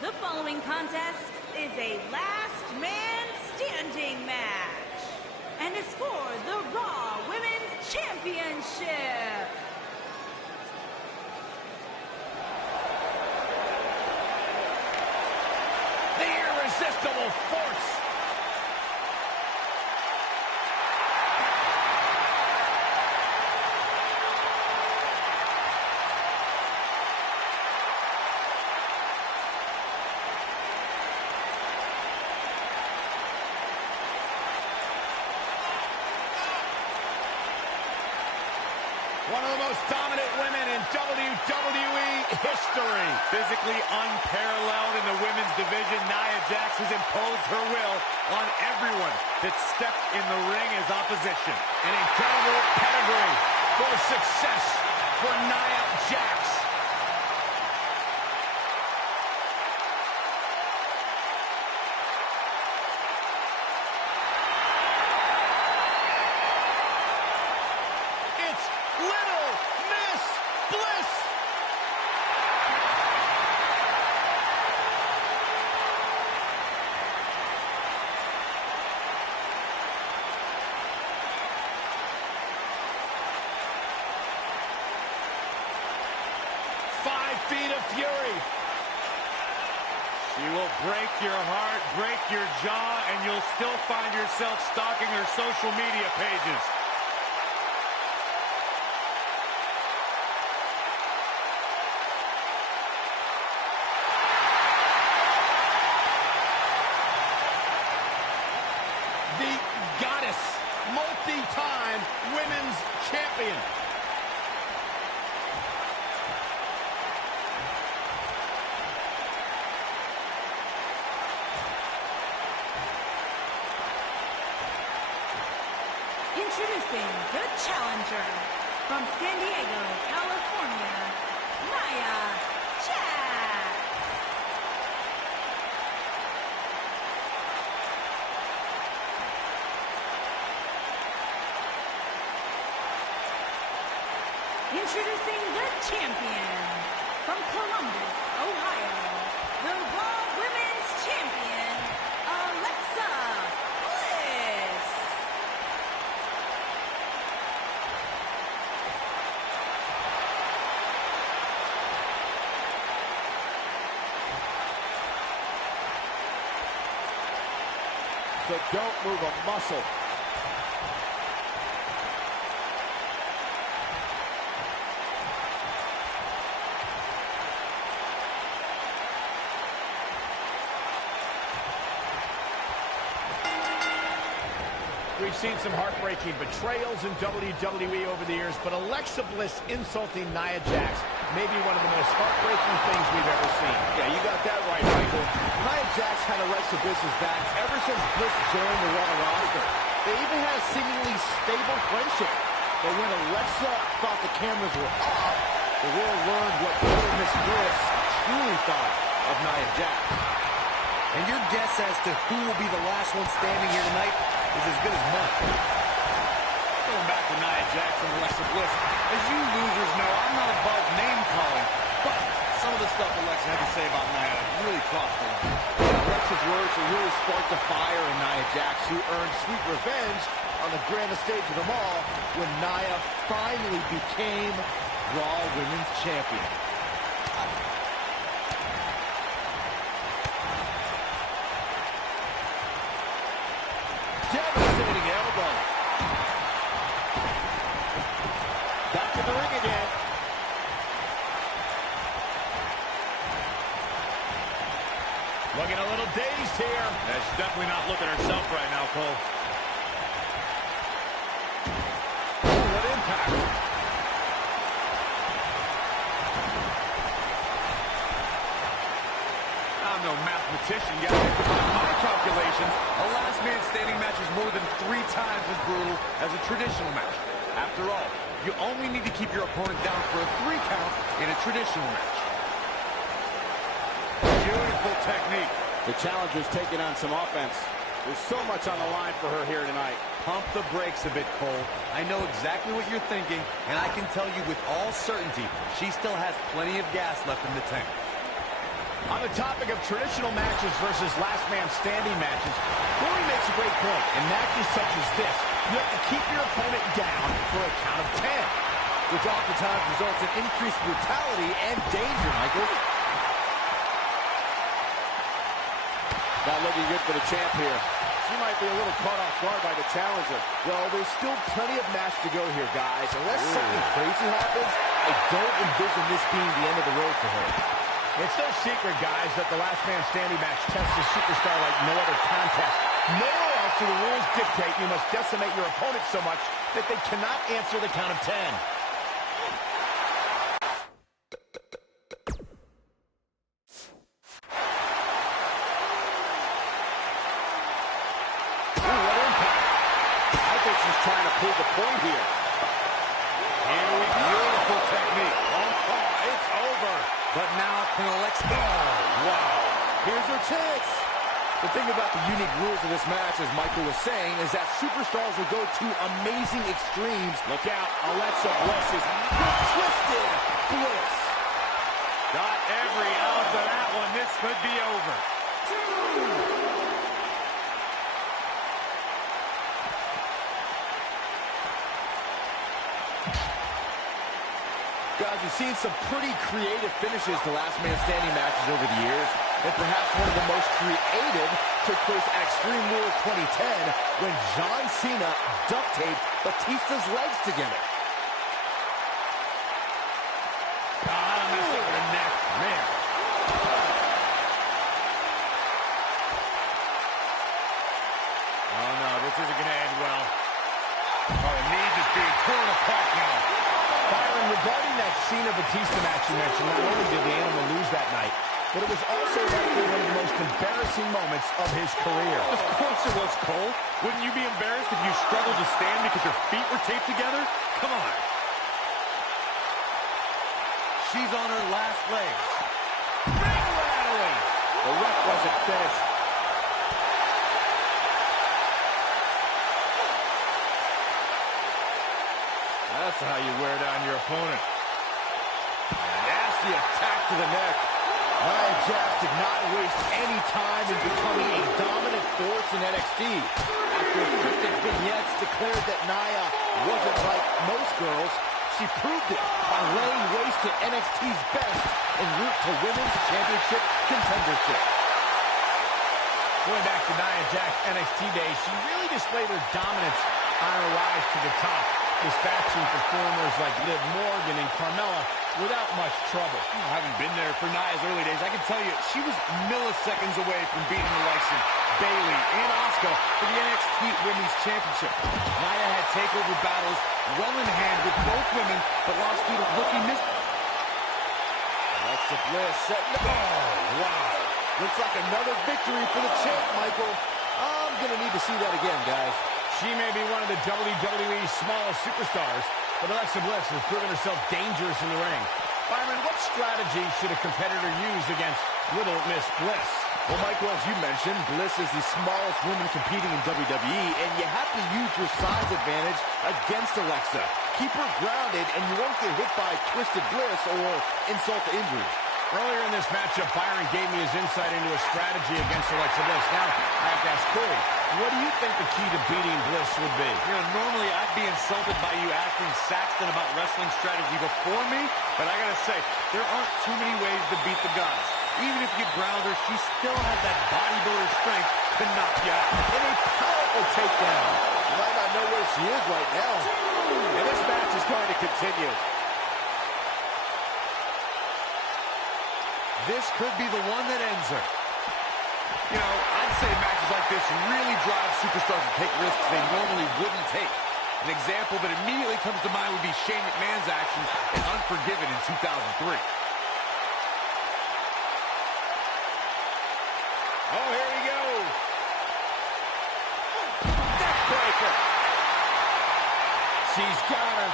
The following contest is a last man standing match and is for the Raw Women's Championship. The irresistible force. One of the most dominant women in WWE history. Physically unparalleled in the women's division, Nia Jax has imposed her will on everyone that stepped in the ring as opposition. An incredible pedigree for success for Nia Jax. It's Little Miss Bliss. Feet of fury. She will break your heart, break your jaw, and you'll still find yourself stalking her social media pages. 50-time women's champion. Introducing the challenger from San Diego, California, Nia Jax. Introducing the champion from Columbus, Ohio, the Raw Women's Champion, Alexa Bliss. So don't move a muscle. We've seen some heartbreaking betrayals in WWE over the years, but Alexa Bliss insulting Nia Jax may be one of the most heartbreaking things we've ever seen. Yeah, you got that right, Michael. Nia Jax had Alexa Bliss's back ever since Bliss joined the Raw roster. They even had a seemingly stable friendship. But when Alexa thought the cameras were off, the world learned what little Miss Bliss truly thought of Nia Jax. And your guess as to who will be the last one standing here tonight is as good as mine. Going back to Nia Jax and Alexa Bliss, as you losers know, I'm not above name-calling, but some of the stuff Alexa had to say about Nia really crossed the line. Alexa's words will really sparked a fire in Nia Jax, who earned sweet revenge on the grandest stage of them all when Nia finally became Raw Women's Champion. Devastating elbow. Back in the ring again. Looking a little dazed here. Yeah, she's definitely not looking herself right now, Cole. What impact. I'm no mathematician, guys. By my calculations, a last man standing match is more than 3 times as brutal as a traditional match. After all, you only need to keep your opponent down for a 3 count in a traditional match. Beautiful technique. The challenger's taking on some offense. There's so much on the line for her here tonight. Pump the brakes a bit, Cole. I know exactly what you're thinking, and I can tell you with all certainty, she still has plenty of gas left in the tank. On the topic of traditional matches versus last man standing matches, Corey makes a great point. In matches such as this, you have to keep your opponent down for a count of 10. Which oftentimes results in increased brutality and danger, Michael. Not looking good for the champ here. She might be a little caught off guard by the challenger. Well, there's still plenty of match to go here, guys. Unless something crazy happens, I don't envision this being the end of the road for her. It's no secret, guys, that the last man standing match tests a superstar like no other contest. Nowhere else do the rules dictate you must decimate your opponent so much that they cannot answer the count of 10. Trying to prove a point here. Beautiful technique. Oh, it's over. But now can Alexa... Oh, wow. Here's her chance. The thing about the unique rules of this match, as Michael was saying, is that superstars will go to amazing extremes. Look out, Alexa Bliss is twisted Bliss. Got every ounce of that one. This could be over. Guys, we've seen some pretty creative finishes to last man standing matches over the years. And perhaps one of the most creative took place at Extreme Rules 2010 when John Cena duct taped Batista's legs together. Messed up her neck. Man. Oh, no, this isn't going to end well. you mentioned, not only did the animal lose that night, but it was also likely one of the most embarrassing moments of his career. Of course it was, Cole. Wouldn't you be embarrassed if you struggled to stand because your feet were taped together? Come on. She's on her last legs. Ring rattling. The ref wasn't finished. That's how you wear down your opponent. Nasty attack to the neck. Nia Jax did not waste any time in becoming a dominant force in NXT. After cryptic vignettes declared that Nia wasn't like most girls, she proved it by laying waste to NXT's best en route to Women's Championship contendership. Going back to Nia Jax NXT days, she really displayed her dominance on her rise to the top, dispatching performers like Liv Morgan and Carmella without much trouble. I haven't been there for Nia's early days. I can tell you, she was milliseconds away from beating the likes of Bayley and Asuka for the NXT Women's Championship. Nia had takeover battles well in hand with both women, but lost due to rookie miss. Alexa Bliss setting the ball. Wow. Looks like another victory for the champ, Michael. I'm going to need to see that again, guys. She may be one of the WWE's smallest superstars, but Alexa Bliss has proven herself dangerous in the ring. Byron, what strategy should a competitor use against Little Miss Bliss? Well, Michael, as you mentioned, Bliss is the smallest woman competing in WWE, and you have to use your size advantage against Alexa. Keep her grounded, and you won't get hit by Twisted Bliss or insult to injury. Earlier in this matchup, Byron gave me his insight into a strategy against Alexa Bliss. Now, I have to ask Corey, what do you think the key to beating Bliss would be? You know, normally I'd be insulted by you asking Saxton about wrestling strategy before me, but I gotta say, there aren't too many ways to beat the goddess. Even if you ground her, she still has that bodybuilder strength to knock you out. And a powerful takedown. You might not know where she is right now. And this match is going to continue. This could be the one that ends her. You know, I'd say matches like this really drive superstars to take risks they normally wouldn't take. An example that immediately comes to mind would be Shane McMahon's actions in Unforgiven in 2003. Oh, here we go. Neckbreaker. She's got her.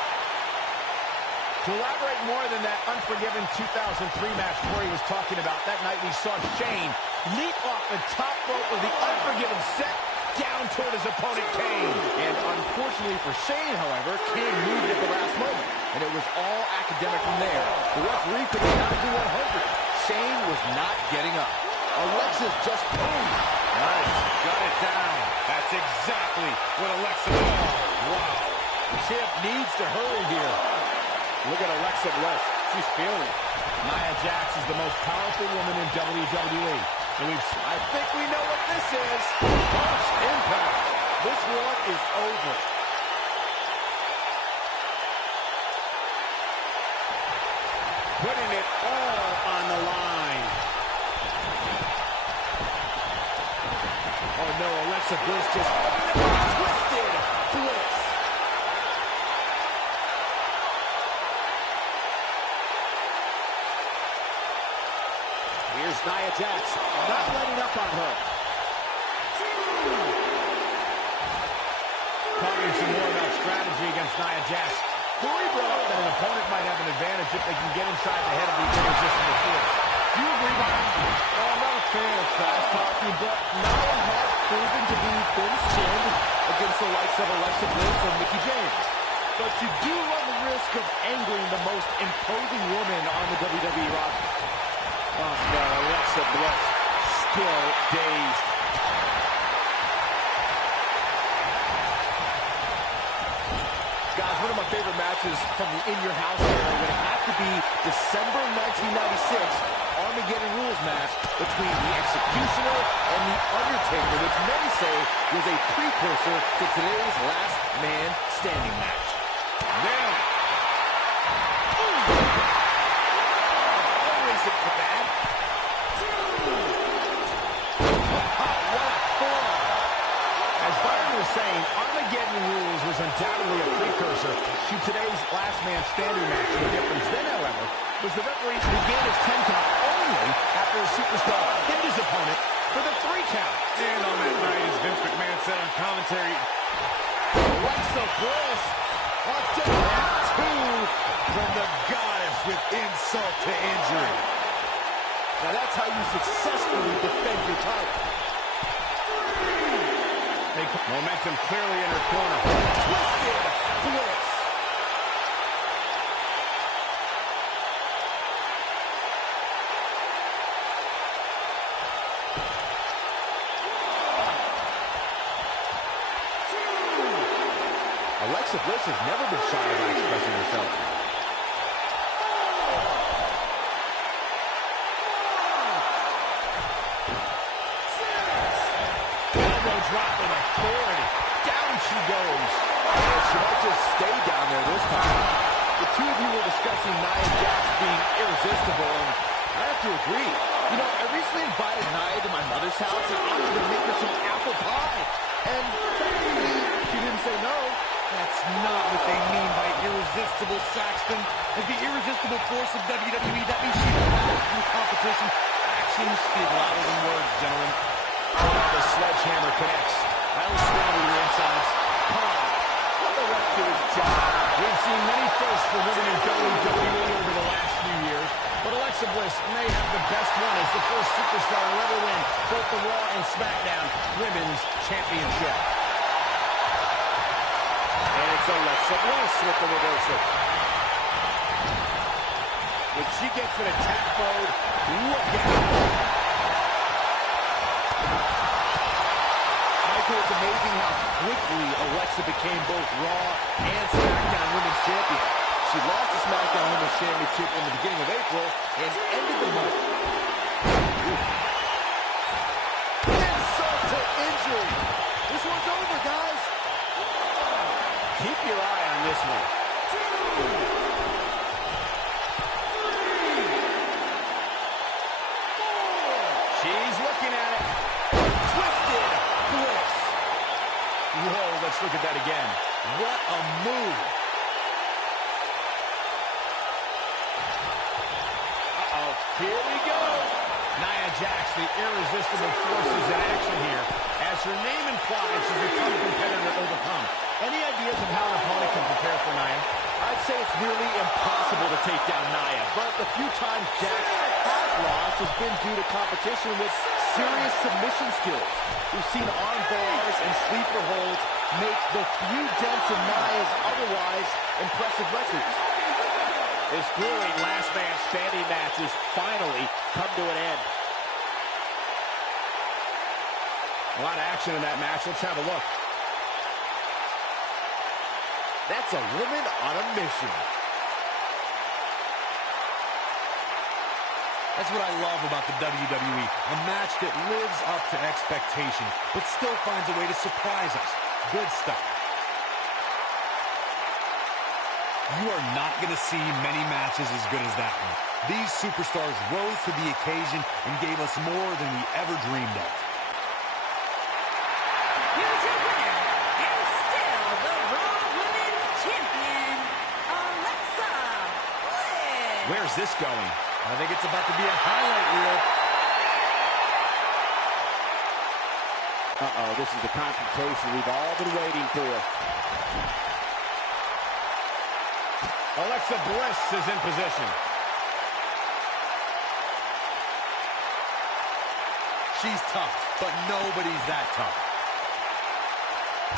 To elaborate more than that Unforgiven 2003 match Corey was talking about, that night we saw Shane leap off the top rope of the Unforgiven set down toward his opponent, Kane. And unfortunately for Shane, however, Kane moved at the last moment, and it was all academic from there. The referee could have counted to 100. Shane was not getting up. Alexa's just boom. Nice. Got it down. That's exactly what Alexa does. Wow. The champ needs to hurry here. Look at Alexa Bliss. She's feeling it. Nia Jax is the most powerful woman in WWE. And I think we know what this is. First impact. This one is over. putting it all on the line. Oh no, Alexa Bliss just twisted Bliss. Here's Nia Jax, not letting up on her. Talking some more about strategy against Nia Jax. Corey brought up that an opponent might have an advantage if they can get inside the head of the irresistible force. Do you agree, Byron? Well, I'm not a fan of trash talking, but Nia has proven to be thin-skinned against the likes of Alexa Bliss and Mickie James. But you do run the risk of angering the most imposing woman on the WWE roster. Oh no, Alexa Bliss still dazed. Guys, one of my favorite matches from the In Your House era would have to be December 1996 Armageddon Rules match between the Executioner and the Undertaker, which many say was a precursor to today's Last Man Standing match. Nailed it. Always it for that. As Byron was saying, Armageddon Rules was undoubtedly a precursor to today's Last Man Standing match. The difference then, however, was the referee began his 10 count only after a superstar hit his opponent for the 3 count. And on that night, as Vince McMahon said on commentary, Alexa Bliss up to that 2 from the goddess with insult to injury. Now that's how you successfully defend your title. Momentum clearly in her corner. Twisted Bliss. Alexa Bliss has never been shy about expressing herself. Elbow drop with authority. Down she goes. Yeah, she might just stay down there this time. The two of you were discussing Nia Jax being irresistible, and I have to agree. You know, I recently invited Nia to my mother's house and offered to make her some apple pie. And technically, she didn't say no. That's not what they mean by irresistible, Saxton. As the irresistible force of WWE, that means she battles through competition. Actions speak louder than words, gentlemen. Oh, the sledgehammer connects. That'll scramble your insides. Come on, let the ref do his job. We've seen many firsts for women in WWE over the last few years, but Alexa Bliss may have the best one as the first superstar to ever win both the Raw and SmackDown Women's Championship. And it's Alexa Bliss with the reversal. When she gets in attack mode, look out. Michael, it's amazing how quickly Alexa became both Raw and SmackDown Women's Champion. She lost the SmackDown Women's Championship in the beginning of April and ended the month. Insult to injury. This one's over, guys. Keep your eye on this one. She's looking at it. Twisted Bliss. Whoa, let's look at that again. What a move. Uh-oh, here we go. Nia Jax, the irresistible force, is in action here. As her name implies, she's a tough competitor to overcome. Any ideas of how an opponent can prepare for Nia? I'd say it's nearly impossible to take down Nia, but the few times Jax has lost has been due to competition with serious submission skills. We've seen arm bars and sleeper holds make the few dents in Nia's otherwise impressive records. This grueling last man standing match has finally come to an end. A lot of action in that match. Let's have a look. That's a woman on a mission. That's what I love about the WWE. A match that lives up to expectations, but still finds a way to surprise us. Good stuff. You are not going to see many matches as good as that one. These superstars rose to the occasion and gave us more than we ever dreamed of. Here's your winner, and still the Raw Women's Champion, Alexa Bliss. Where's this going? I think it's about to be a highlight reel. Uh-oh, this is the confrontation we've all been waiting for. Alexa Bliss is in position. She's tough, but nobody's that tough.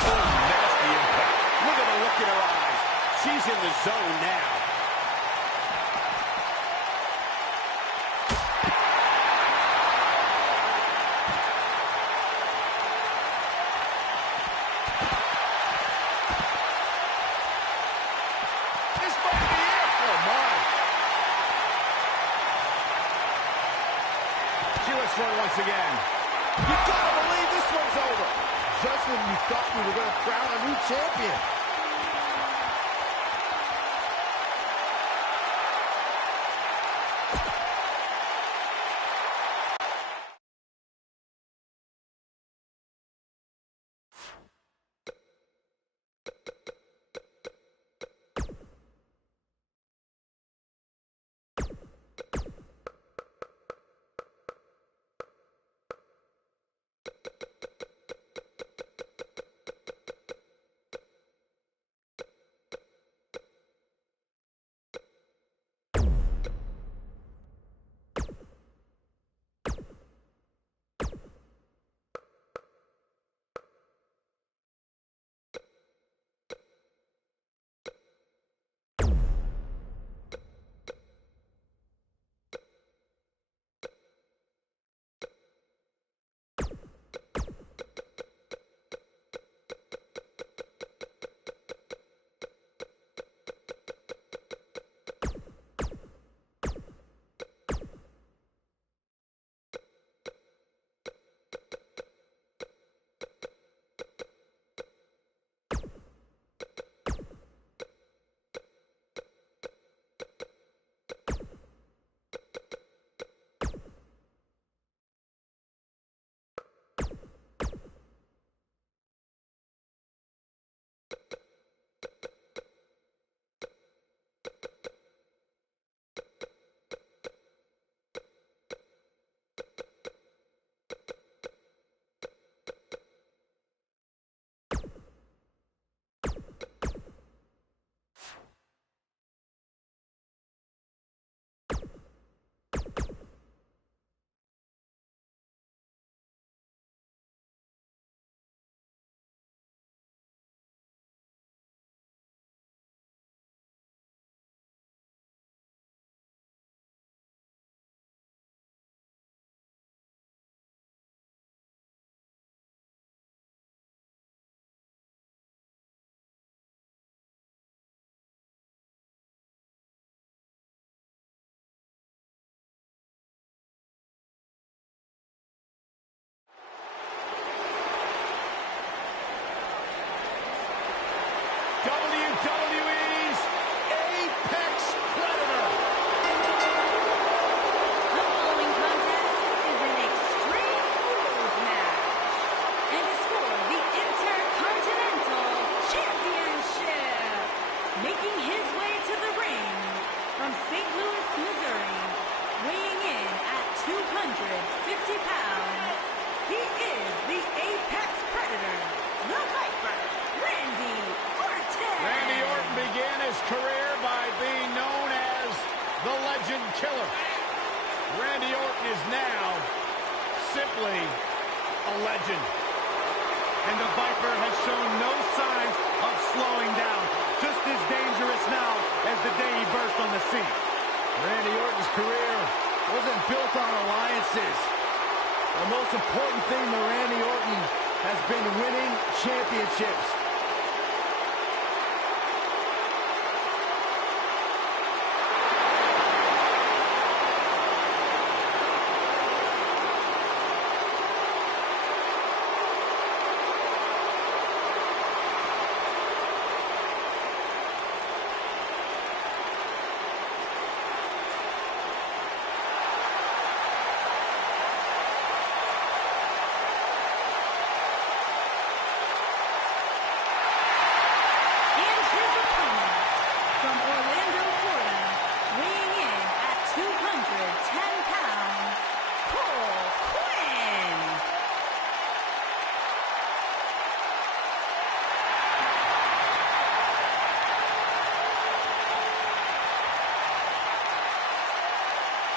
Oh, nasty impact. Look at the look in her eyes. She's in the zone now. This might be it. Oh, my. She looks for it once again. You gotta believe this one's over. Just when you thought we were gonna crown a new champion. pounds, he is the Apex Predator, the Viper, Randy Orton. Randy Orton began his career by being known as the Legend Killer. Randy Orton is now simply a legend. And the Viper has shown no signs of slowing down. Just as dangerous now as the day he burst on the scene. Randy Orton's career wasn't built on alliances. The most important thing to Randy Orton has been winning championships.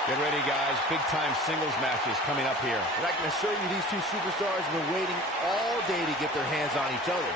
Get ready, guys. Big-time singles matches coming up here. And I can assure you these two superstars have been waiting all day to get their hands on each other.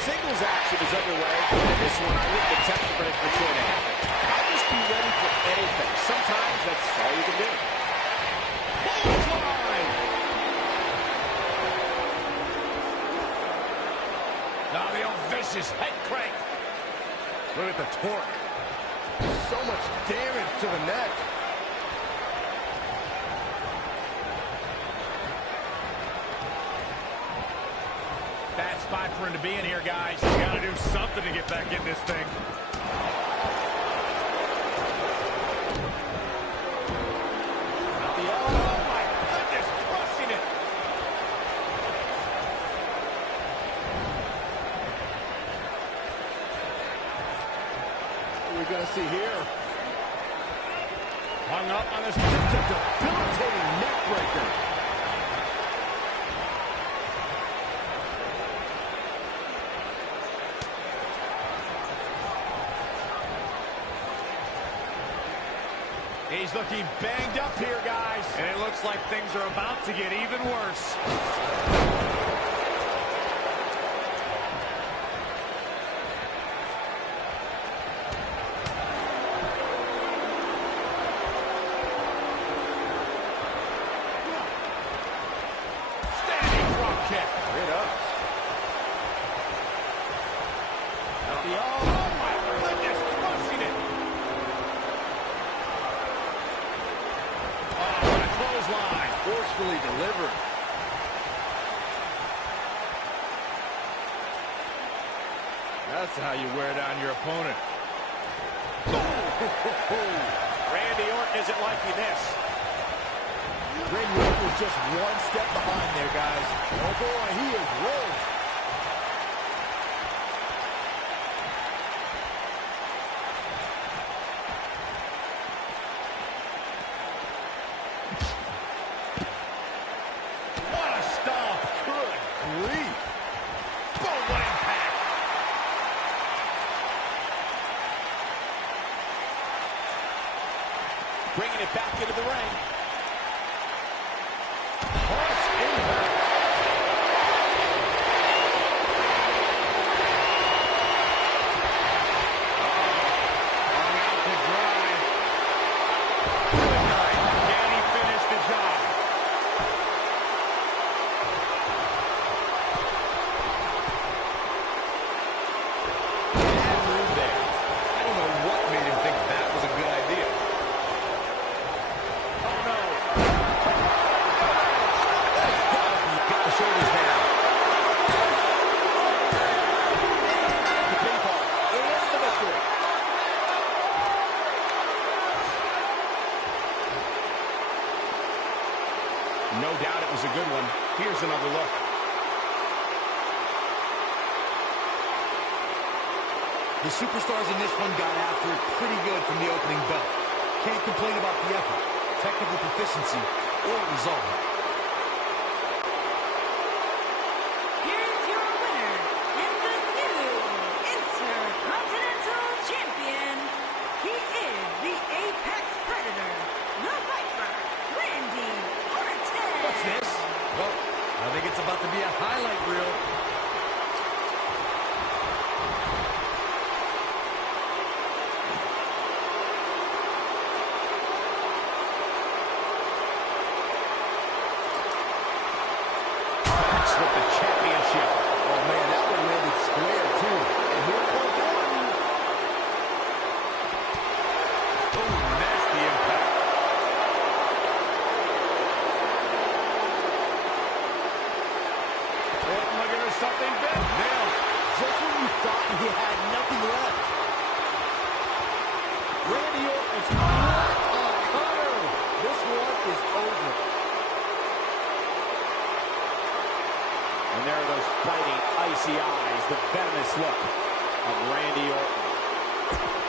Singles action is underway. In this one, I wouldn't attempt to break for 2.5. I'll just be ready for anything. Sometimes that's all you can do. Now the old vicious head crank. Look at the torque. So much damage to the neck. Bad spot for him to be in here, guys. You gotta do something to get back in this thing. Oh, my goodness, crushing it. What are we going to see here? Hung up on this. Just a debilitating neck breaker. He's looking banged up here, guys. And it looks like things are about to get even worse. Standing drop kick. It up. Oh, my goodness, crushing it. Oh, what a clothesline. Forcefully delivered. That's how you wear down your opponent. Randy Orton isn't liking this. Randy Orton was just one step behind there, guys. Oh boy, he is rolling. What a stomp. Good grief. Boom, what impact. Bringing it back into the ring. Harsh impact. No doubt it was a good one. Here's another look. The superstars in this one got after it pretty good from the opening bell. Can't complain about the effort, technical proficiency, or result. Here's your winner and the new Intercontinental Champion. He is the Apex Predator, the Viper, Randy Orton. What's this? Well, I think it's about to be a highlight reel. With the championship. Oh, man, that one landed square, too. And here comes Orton. Oh, nasty impact. Orton looking for something big. Nailed. Just when you thought he had nothing left. Randy Orton's what a cutter. This one is over. And there are those biting, icy eyes, the venomous look of Randy Orton.